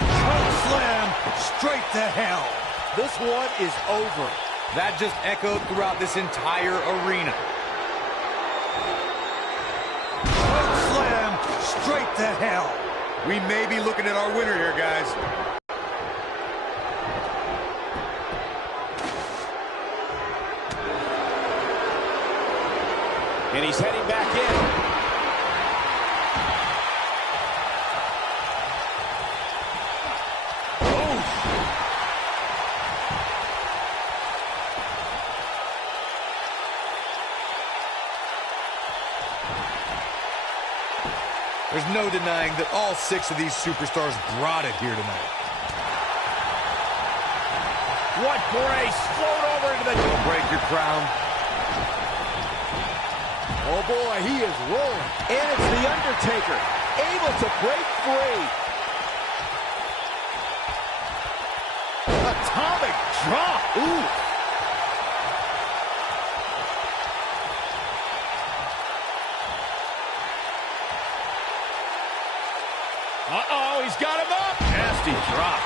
Choke slam straight to hell. This one is over. That just echoed throughout this entire arena. Choke slam straight to hell. We may be looking at our winner here, guys. And he's heading back in. There's no denying that all 6 of these superstars brought it here tonight. What brace! Float over into the... Don't break your crown. Oh, boy, he is rolling. And it's The Undertaker, able to break free. Atomic drop. Ooh. Uh-oh, he's got him up! Nasty drop.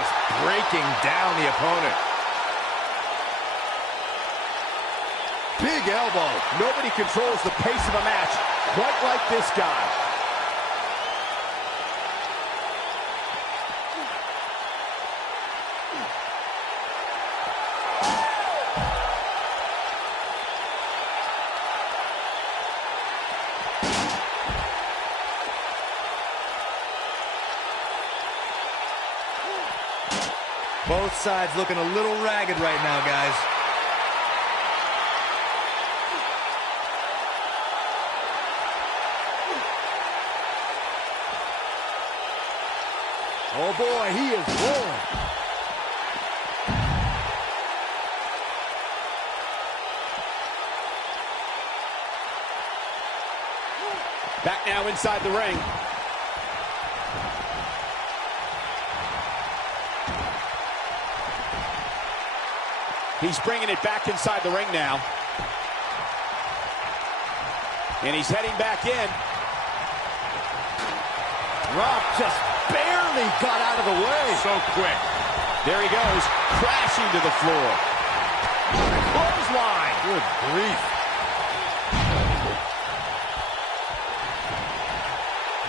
just breaking down the opponent. Big elbow. Nobody controls the pace of a match quite like this guy. Both sides looking a little ragged right now, guys. Oh boy, he is rolling. Back now inside the ring. He's bringing it back inside the ring now. And he's heading back in. Rock just barely got out of the way. So quick. There he goes, crashing to the floor. Clothesline. Good grief.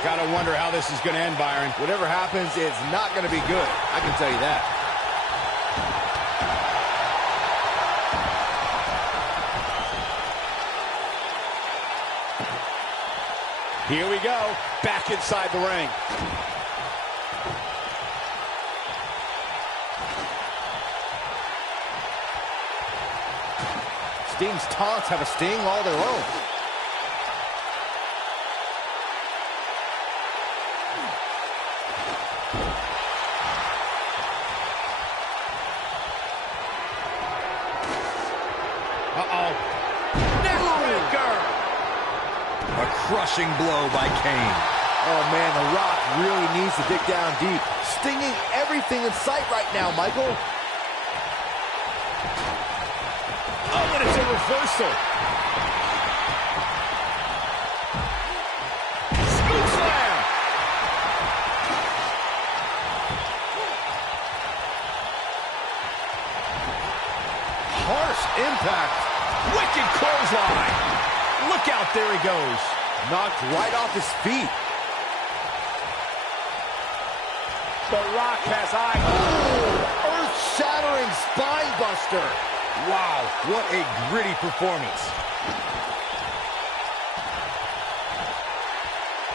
Gotta wonder how this is gonna end, Byron. Whatever happens, it's not going to be good. I can tell you that. Here we go, back inside the ring. Sting's taunts have a sting all their own. A crushing blow by Kane. Oh, man, The Rock really needs to dig down deep. Stinging everything in sight right now, Michael. Oh, and it's a reversal. Scoop slam. Harsh impact. Wicked clothesline. Look out, there he goes. Knocked right off his feet. The Rock has eyes. Earth-shattering spine buster. Wow, what a gritty performance.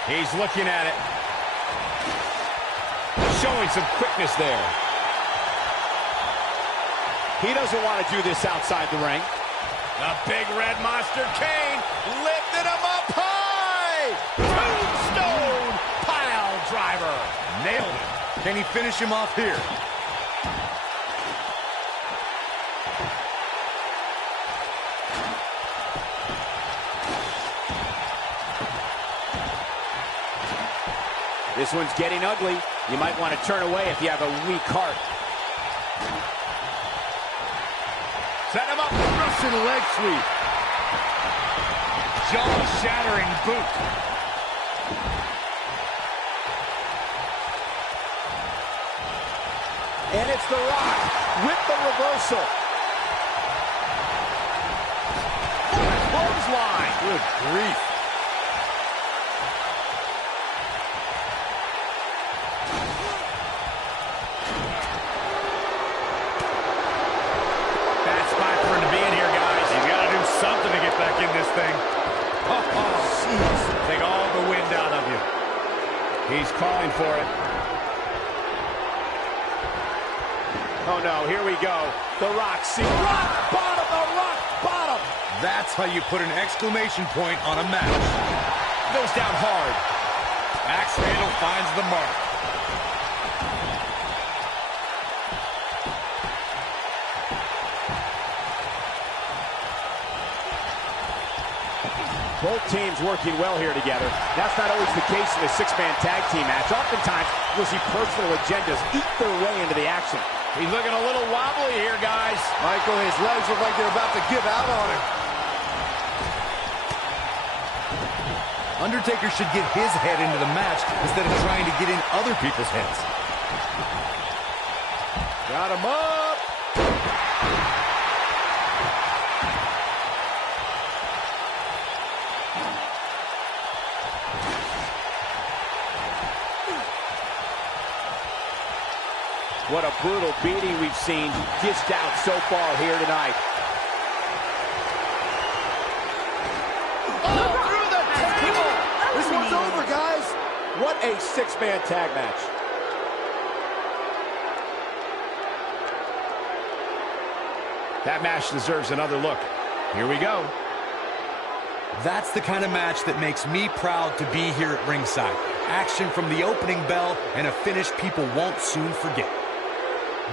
He's looking at it. Showing some quickness there. He doesn't want to do this outside the ring. The big red monster Kane lifted him up high. Tombstone pile driver. Nailed it. Can he finish him off here? This one's getting ugly. You might want to turn away if you have a weak heart. Set him up. Russian leg sweep. Jaw-shattering boot. And it's The Rock with the reversal. Clothesline. Good grief. Bad spot for him to be in here, guys. He's got to do something to get back in this thing. Jeez. Take all the wind out of you. He's calling for it. Oh no, here we go. The Rock, see, rock bottom, The Rock bottom. That's how you put an exclamation point on a match. Goes down hard. Axe handle finds the mark. Both teams working well here together. That's not always the case in a six-man tag team match. Oftentimes, you'll see personal agendas eat their way into the action. He's looking a little wobbly here, guys. Michael, his legs look like they're about to give out on him. Undertaker should get his head into the match instead of trying to get in other people's heads. Got him up. What a brutal beating we've seen dished out so far here tonight. Oh, through the table! This one's over, guys. What a six-man tag match. That match deserves another look. Here we go. That's the kind of match that makes me proud to be here at ringside. Action from the opening bell and a finish people won't soon forget.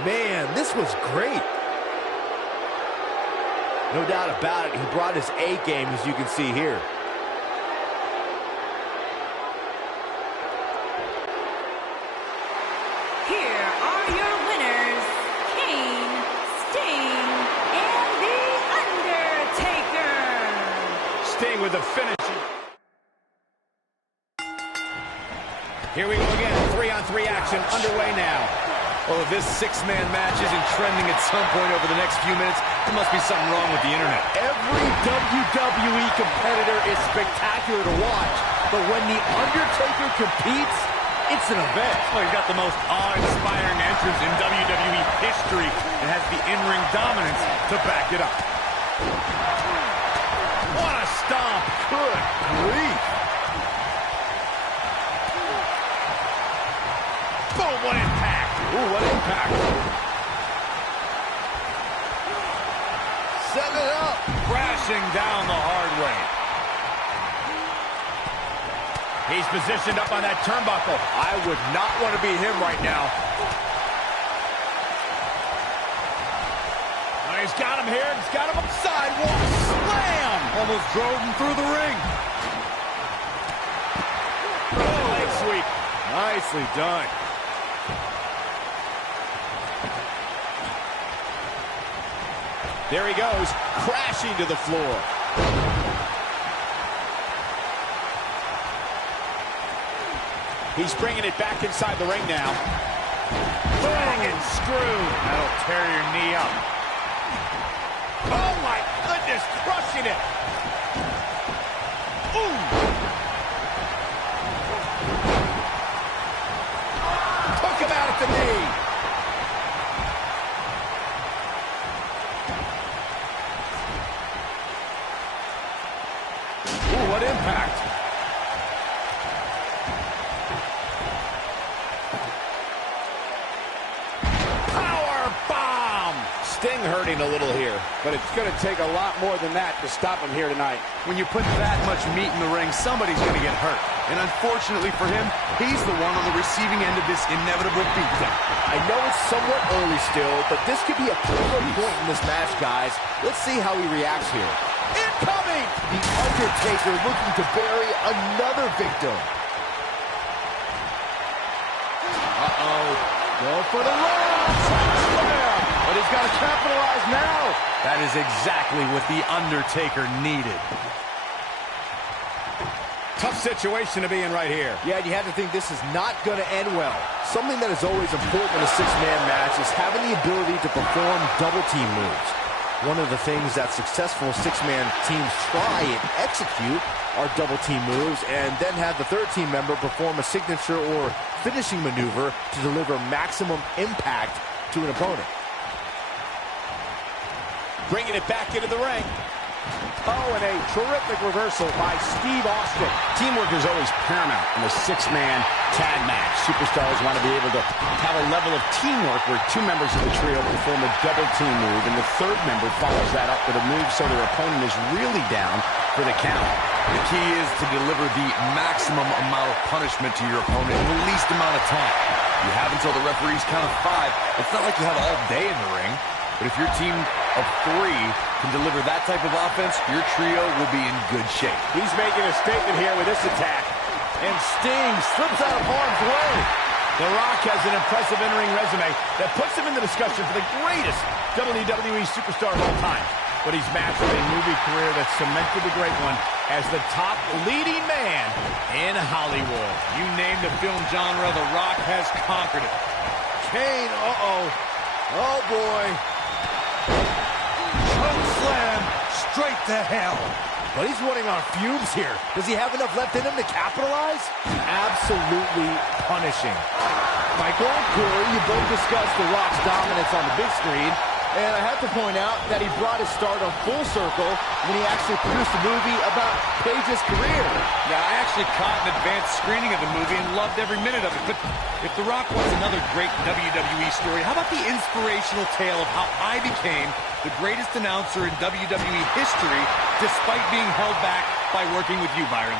Man, this was great. No doubt about it, he brought his A game, as you can see here. Here are your winners, Kane, Sting, and The Undertaker. Sting with the finish. Here we go again. 3-on-3 action underway now. Well, if this six-man match isn't trending at some point over the next few minutes, there must be something wrong with the internet. Every WWE competitor is spectacular to watch, but when The Undertaker competes, it's an event. Well, he's got the most awe-inspiring entrance in WWE history and has the in-ring dominance to back it up. What a stomp. Good grief. Boom, what impact. Ooh, what impact. Set it up. Crashing down the hard way. He's positioned up on that turnbuckle. I would not want to be him right now. Oh, he's got him here. He's got him up sidewalk. Slam. Almost drove him through the ring. Oh, leg sweep. Nicely done. There he goes, crashing to the floor. He's bringing it back inside the ring now. Banging screw. That'll tear your knee up. Oh, my goodness. Crushing it. Ooh. Took him out at the knee. Ooh, what impact. Power bomb. Sting hurting a little here, but it's going to take a lot more than that to stop him here tonight. When you put that much meat in the ring, somebody's going to get hurt. And unfortunately for him, he's the one on the receiving end of this inevitable beatdown. I know it's somewhat early still, but this could be a pivotal point in this match, guys. Let's see how he reacts here. Incoming! The Undertaker looking to bury another victim. Uh-oh. Going for the run! But he's got to capitalize now. That is exactly what The Undertaker needed. Tough situation to be in right here. Yeah, and you have to think this is not going to end well. Something that is always important in a six-man match is having the ability to perform double-team moves. One of the things that successful six-man teams try and execute are double-team moves, and then have the third team member perform a signature or finishing maneuver to deliver maximum impact to an opponent. Bringing it back into the ring. Oh, and a terrific reversal by Steve Austin. Teamwork is always paramount in a six-man tag match. Superstars want to be able to have a level of teamwork where two members of the trio perform a double-team move, and the third member follows that up with a move so their opponent is really down for the count. The key is to deliver the maximum amount of punishment to your opponent in the least amount of time. You have until the referee's count of 5. It's not like you have all day in the ring. But if your team of 3 can deliver that type of offense, your trio will be in good shape. He's making a statement here with this attack. And Sting slips out of harm's way. The Rock has an impressive in-ring resume that puts him in the discussion for the greatest WWE superstar of all time. But he's matched with a movie career that cemented the great one as the top leading man in Hollywood. You name the film genre, The Rock has conquered it. Kane, Oh, boy. Choke slam straight to hell. But he's running on fumes here. Does he have enough left in him to capitalize? Absolutely punishing. Michael, Corey, you both discussed The Rock's dominance on the big screen. And I have to point out that he brought his stardom full circle when he actually produced a movie about Page's career. Yeah, I actually caught an advanced screening of the movie and loved every minute of it. But if The Rock wants another great WWE story, how about the inspirational tale of how I became the greatest announcer in WWE history despite being held back by working with you, Byron?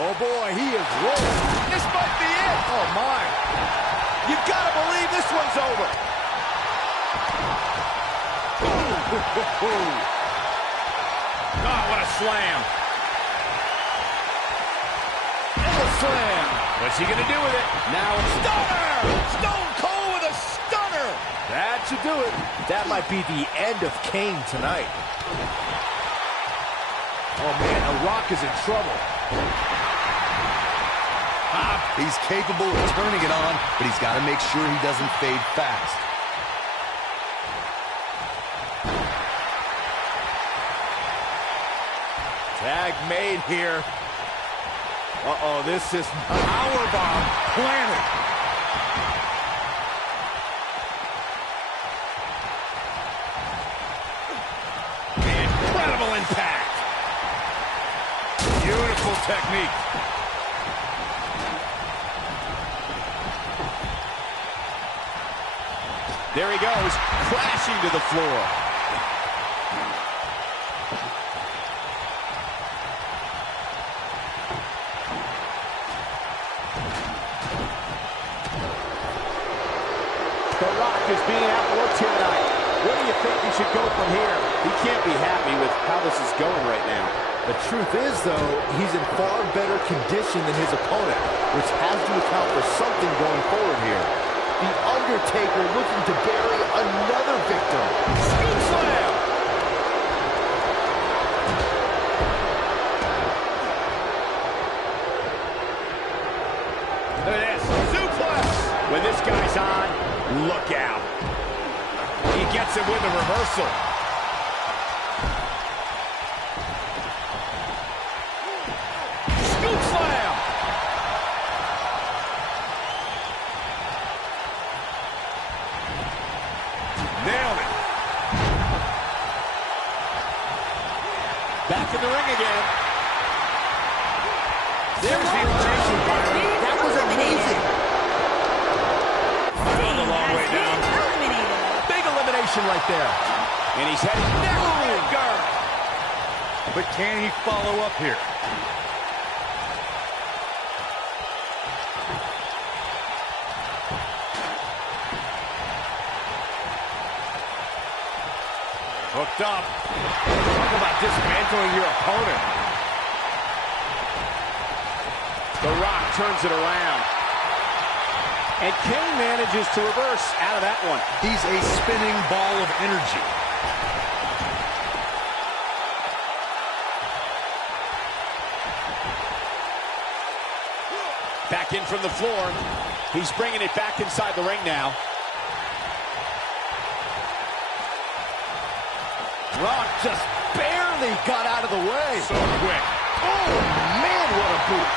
Oh, boy, he is rolling. This might be it. Oh, my. You gotta believe this one's over. Oh, what a slam. And a slam. What's he going to do with it? Now it's stunner. Stone Cold with a stunner. That should do it. That might be the end of Kane tonight. Oh, man, The Rock is in trouble. He's capable of turning it on, but he's got to make sure he doesn't fade fast. Tag made here. Uh-oh, this is powerbomb planted. Incredible impact. Beautiful technique. There he goes, crashing to the floor. The Rock is being outworked here tonight. Where do you think he should go from here? He can't be happy with how this is going right now. The truth is, though, he's in far better condition than his opponent, which has to account for something going forward here. The Undertaker looking to bury another victim. Scoop slam! Look at this. Suplex. When this guy's on, look out. He gets it with a reversal. Scoop slam! Nailed it. Back in the ring again. There's the elimination, Byron. That was amazing. Found the long way down. Big elimination right there. And he's heading neck. But can he follow up here? Hooked up. Talk about dismantling your opponent. The Rock turns it around. And Kane manages to reverse out of that one. He's a spinning ball of energy. Back in from the floor. He's bringing it back inside the ring now. Rock just barely got out of the way. So quick. Oh, man, what a boot.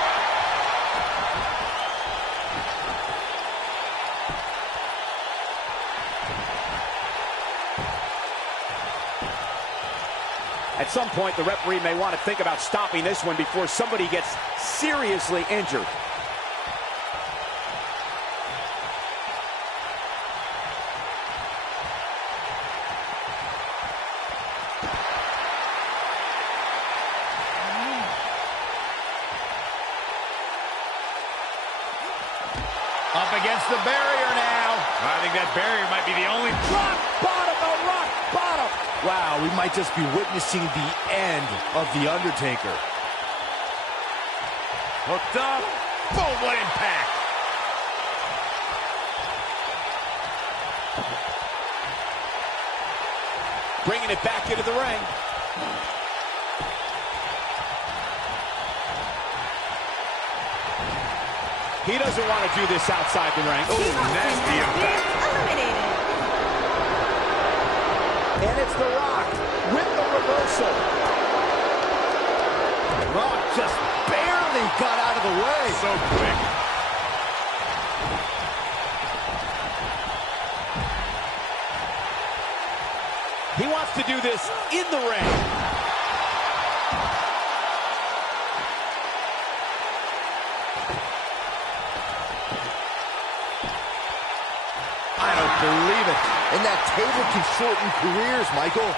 At some point, the referee may want to think about stopping this one before somebody gets seriously injured. Up against the barrier now. I think that barrier might be the only... Rock bottom, a rock bottom. Wow, we might just be witnessing the end of The Undertaker. Hooked up. Boom, what impact. bringing it back into the ring. He doesn't want to do this outside the ring. Oh, nasty impact. Eliminated. And it's The Rock with the reversal. Rock just barely got out of the way. So quick. He wants to do this in the ring. I don't believe it. And that table can shorten careers, Michael.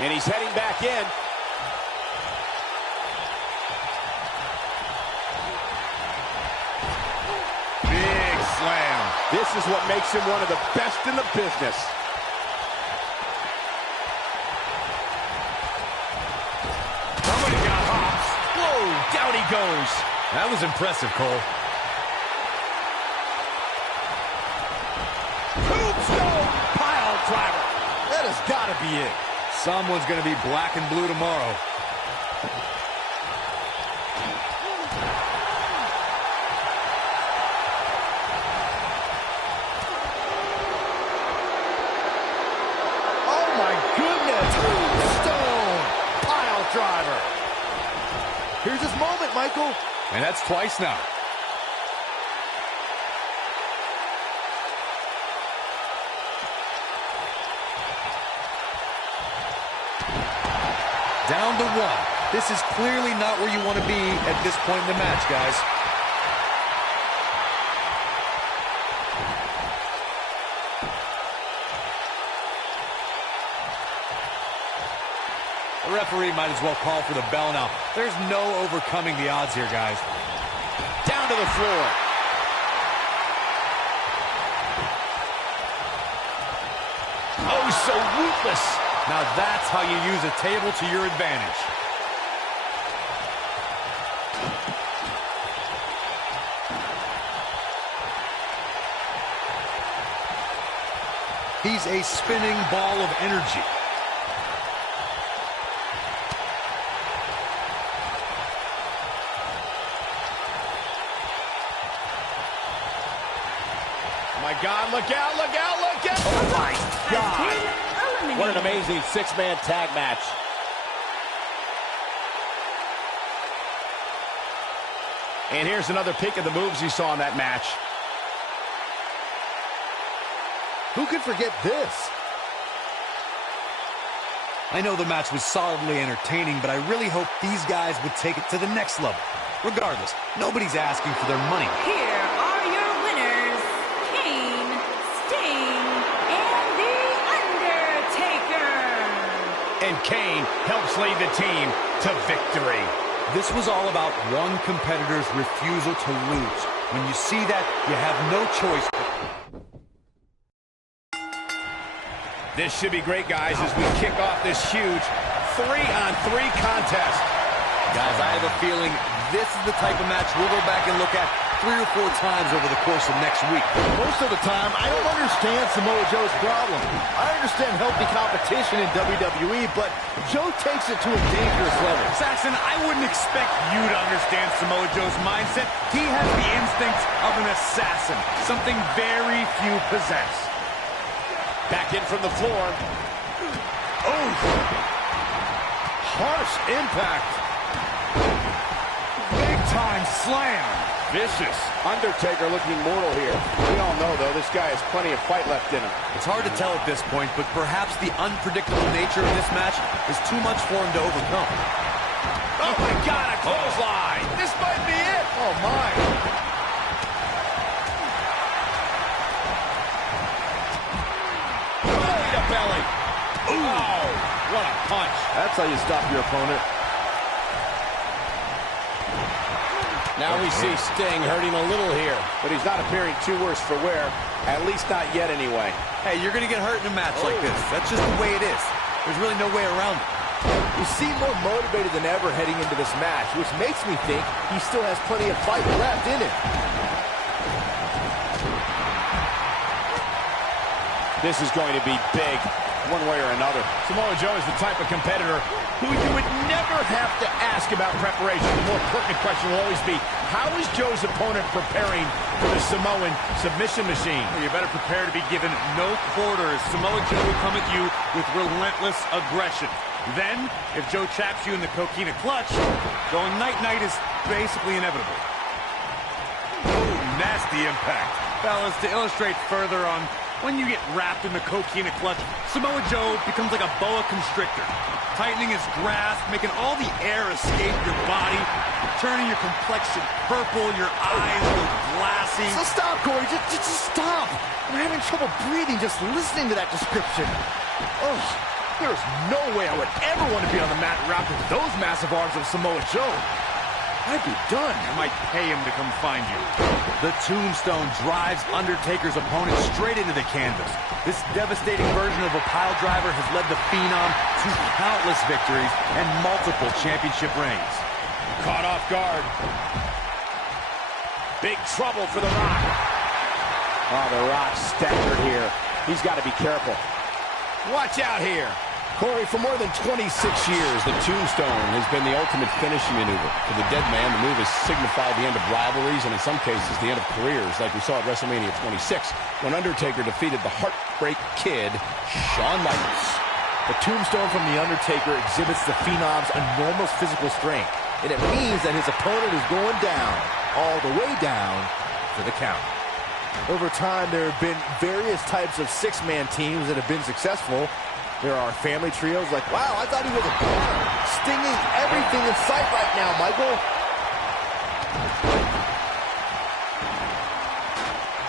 And he's heading back in. Big slam. This is what makes him one of the best in the business. Somebody got hops. Whoa, down he goes. That was impressive, Cole. Tombstone pile driver. That has got to be it. Someone's going to be black and blue tomorrow. Oh my goodness. Tombstone pile driver. Here's his moment, Michael. And that's twice now. Down to one. This is clearly not where you want to be at this point in the match, guys. The referee might as well call for the bell now. There's no overcoming the odds here, guys. Down to the floor. Oh, so ruthless. Now that's how you use a table to your advantage. He's a spinning ball of energy. My God, look out, look out, look out! Oh my God. Eliminated. What an amazing six-man tag match. And here's another peek of the moves you saw in that match. Who could forget this? I know the match was solidly entertaining, but I really hope these guys would take it to the next level. Regardless, nobody's asking for their money. Here are your winners, Kane, Sting, and The Undertaker. And Kane helps lead the team to victory. This was all about one competitor's refusal to lose. When you see that, you have no choice. This should be great, guys, as we kick off this huge 3-on-3 contest. Guys, I have a feeling this is the type of match we'll go back and look at 3 or 4 times over the course of next week. Most of the time, I don't understand Samoa Joe's problem. I understand healthy competition in WWE, but Joe takes it to a dangerous level. Saxon, I wouldn't expect you to understand Samoa Joe's mindset. He has the instincts of an assassin, something very few possess. Back in from the floor. Oh, harsh impact. Big time slam. Vicious. Undertaker looking mortal here. We all know, though, this guy has plenty of fight left in him. It's hard to tell at this point, but perhaps the unpredictable nature of this match is too much for him to overcome. Oh, my God, a clothesline. This might be it. Oh, my. Belly to belly. Ooh. Oh, what a punch. That's how you stop your opponent. Now we see Sting hurting a little here, but he's not appearing too worse for wear, at least not yet anyway. Hey, you're going to get hurt in a match like this. That's just the way it is. There's really no way around it. You seem more motivated than ever heading into this match, which makes me think he still has plenty of fight left in him. This is going to be big, one way or another. Samoa Joe is the type of competitor who you would never have to ask about preparation. The more pertinent question will always be, how is Joe's opponent preparing for the Samoan submission machine? You better prepare to be given no quarters. Samoa Joe will come at you with relentless aggression. Then, if Joe traps you in the coquina clutch, going night-night is basically inevitable. Ooh, nasty impact. Fellas, to illustrate further on when you get wrapped in the coquina clutch, Samoa Joe becomes like a boa constrictor, tightening his grasp, making all the air escape your body, turning your complexion purple, your eyes go glassy. So stop, Corey. Just stop. I'm having trouble breathing just listening to that description. Oh, there's no way I would ever want to be on the mat wrapped with those massive arms of Samoa Joe. I'd be done. I might pay him to come find you. The tombstone drives Undertaker's opponent straight into the canvas. This devastating version of a pile driver has led the Phenom to countless victories and multiple championship reigns. Caught off guard. Big trouble for The Rock. Oh, The Rock's staggered here. He's got to be careful. Watch out here. Corey, for more than 26 years, the Tombstone has been the ultimate finishing maneuver. For the dead man, the move has signified the end of rivalries and, in some cases, the end of careers, like we saw at WrestleMania 26, when Undertaker defeated the Heartbreak Kid, Shawn Michaels. The Tombstone from The Undertaker exhibits the Phenom's enormous physical strength, and it means that his opponent is going down, all the way down, for the count. Over time, there have been various types of six-man teams that have been successful. There are family trios like, wow, I thought he was a bar, stinging everything in sight right now, Michael.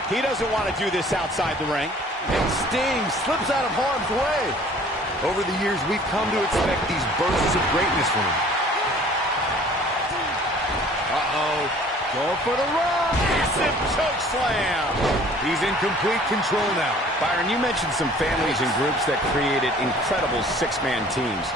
He doesn't want to do this outside the ring. And Sting slips out of harm's way. Over the years, we've come to expect these bursts of greatness from him. Uh-oh. Going for the run. Massive choke slam. He's in complete control now. Byron, you mentioned some families and groups that created incredible six-man teams.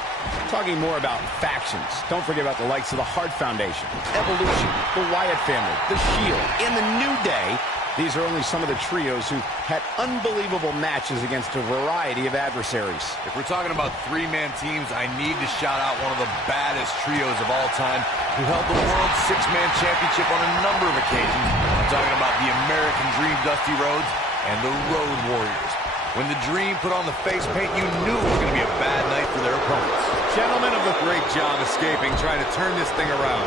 Talking more about factions, don't forget about the likes of the Hart Foundation, Evolution, the Wyatt family, the Shield, and the New Day. These are only some of the trios who had unbelievable matches against a variety of adversaries. If we're talking about three-man teams, I need to shout out one of the baddest trios of all time who held the World Six-Man Championship on a number of occasions. I'm talking about the American Dream, Dusty Rhodes, and the Road Warriors. When the Dream put on the face paint, you knew it was going to be a bad night for their opponents. Gentlemen of the... Great job escaping, trying to turn this thing around.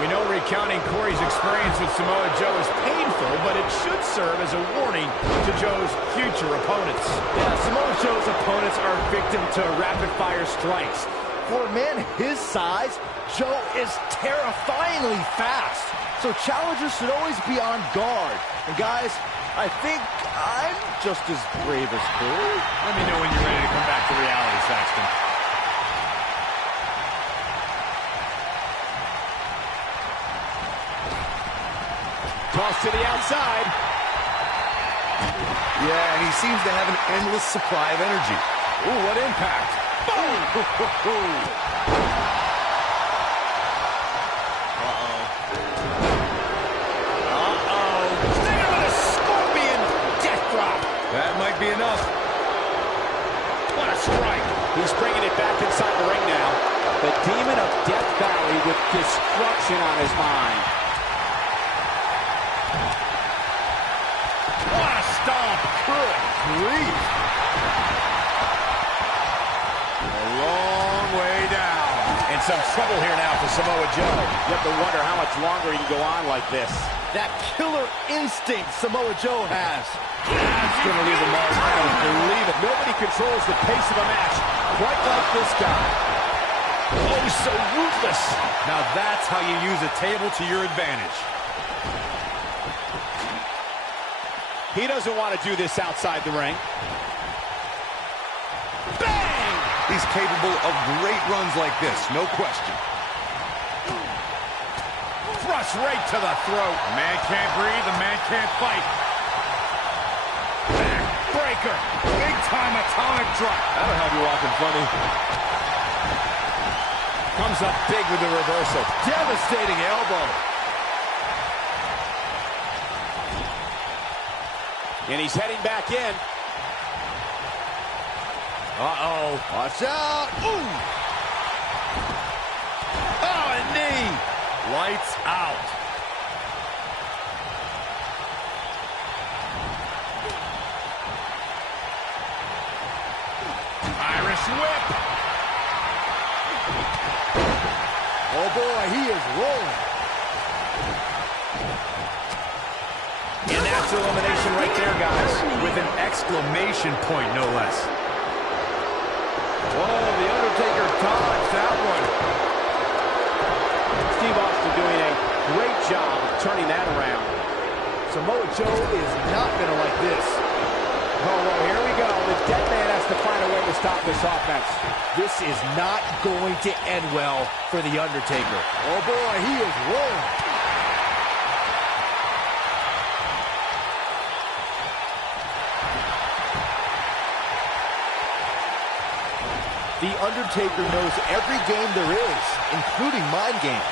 We know recounting Corey's experience with Samoa Joe is painful, but it should serve as a warning to Joe's future opponents. Yeah, Samoa Joe's opponents are victim to rapid-fire strikes. For a man his size, Joe is terrifyingly fast. So challengers should always be on guard. And guys, I think I'm just as brave as Corey. Let me know when you're ready to come back to reality, Saxton. Toss to the outside. Yeah, and he seems to have an endless supply of energy. Ooh, what impact. Boom! Sting him with a scorpion death drop. That might be enough. What a strike. He's bringing it back inside the ring now. The Demon of Death Valley with destruction on his mind. What a stomp. Good grief. A long way down. And some trouble here now for Samoa Joe. You have to wonder how much longer he can go on like this. That killer instinct Samoa Joe has. That's going to leave a mark. I don't believe it. Nobody controls the pace of a match quite like this guy. Oh, so ruthless. Now that's how you use a table to your advantage. He doesn't want to do this outside the ring. Bang! He's capable of great runs like this, no question. Thrust right to the throat. The man can't breathe, the man can't fight. Backbreaker. Big-time atomic drop. That'll have you walking funny. Comes up big with the reversal. Devastating elbow. And he's heading back in. Uh-oh. Watch out. Ooh. Oh, a knee. Lights out. Irish whip. Oh, boy, he is rolling. And that's elimination right there, guys. With an exclamation point, no less. Oh, The Undertaker dodged that one. Steve Austin doing a great job of turning that around. Samoa Joe is not going to like this. Oh, well, here we go. The dead man has to find a way to stop this offense. This is not going to end well for The Undertaker. Oh, boy, he is rolling. The Undertaker knows every game there is, including mind games.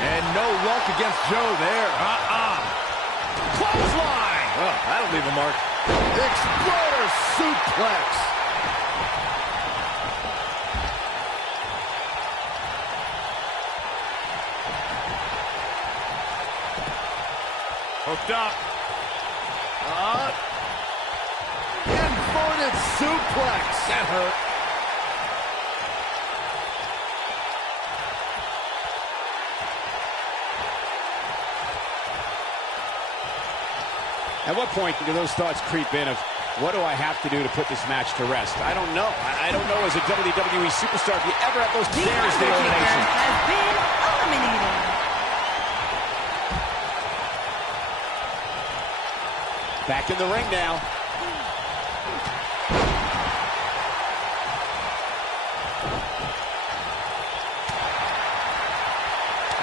And no luck against Joe there. Clothesline. Well, that'll leave a mark. Exploder suplex. Hooked up. Inverted suplex. That hurt. At what point do those thoughts creep in of, what do I have to do to put this match to rest? I don't know. I don't know as a WWE superstar if you ever have those. The There's the Undertaker elimination. has been eliminated. Back in the ring now.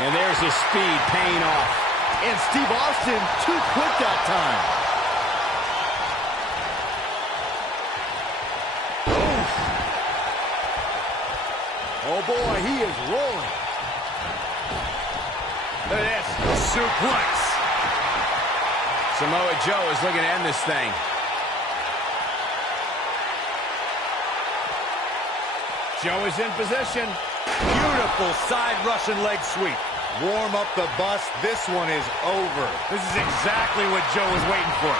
And there's his speed paying off. And Steve Austin too quick that time. Oof. Oh boy, he is rolling. Look at this. Suplex. Samoa Joe is looking to end this thing. Joe is in position. Beautiful side Russian leg sweep. Warm up the bus. This one is over. This is exactly what Joe was waiting for.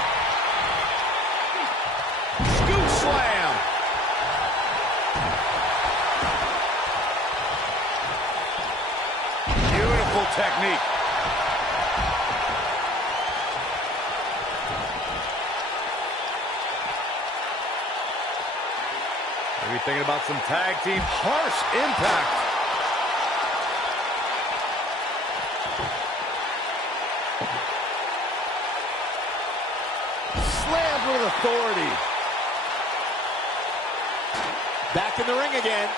Scoop slam. Beautiful technique. Maybe thinking about some tag team. Harsh impact. Slammed with authority. Back in the ring again.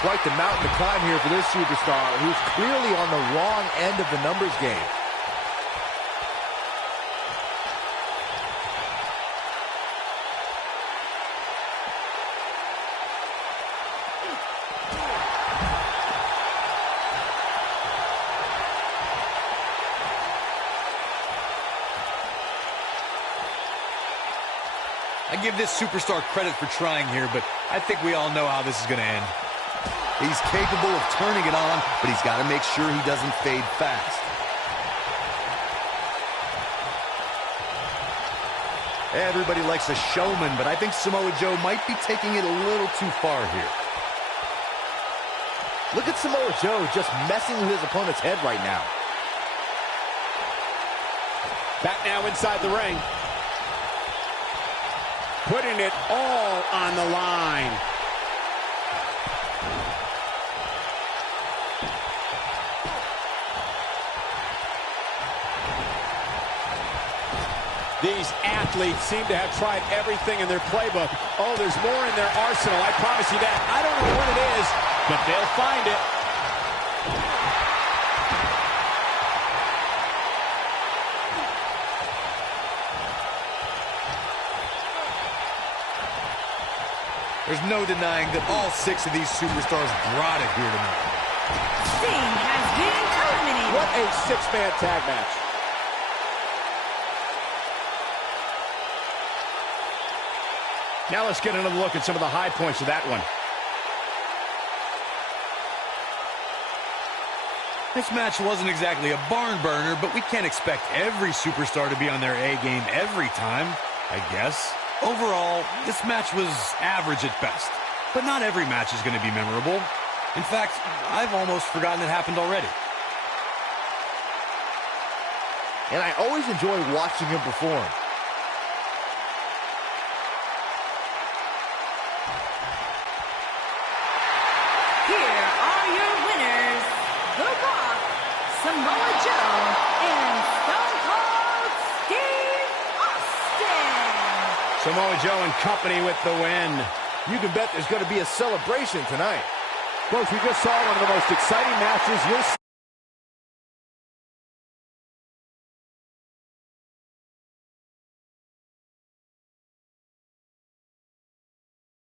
Quite the mountain to climb here for this superstar, who's clearly on the wrong end of the numbers game. I give this superstar credit for trying here, but I think we all know how this is going to end. He's capable of turning it on, but he's got to make sure he doesn't fade fast. Everybody likes a showman, but I think Samoa Joe might be taking it a little too far here. Look at Samoa Joe just messing with his opponent's head right now. Back now inside the ring. Putting it all on the line. These athletes seem to have tried everything in their playbook. Oh, there's more in their arsenal, I promise you that. I don't know what it is, but they'll find it. There's no denying that all 6 of these superstars brought it here tonight. Sting has been eliminated. What a six-man tag match. Now let's get another look at some of the high points of that one. This match wasn't exactly a barn burner, but we can't expect every superstar to be on their A game every time, I guess. Overall, this match was average at best, but not every match is going to be memorable. In fact, I've almost forgotten it happened already. And I always enjoy watching him perform. Here are your winners, The Rock, Samoa Joe, and Stone Cold Steve Austin. Samoa Joe and company with the win. You can bet there's going to be a celebration tonight. Folks, we just saw one of the most exciting matches you'll see.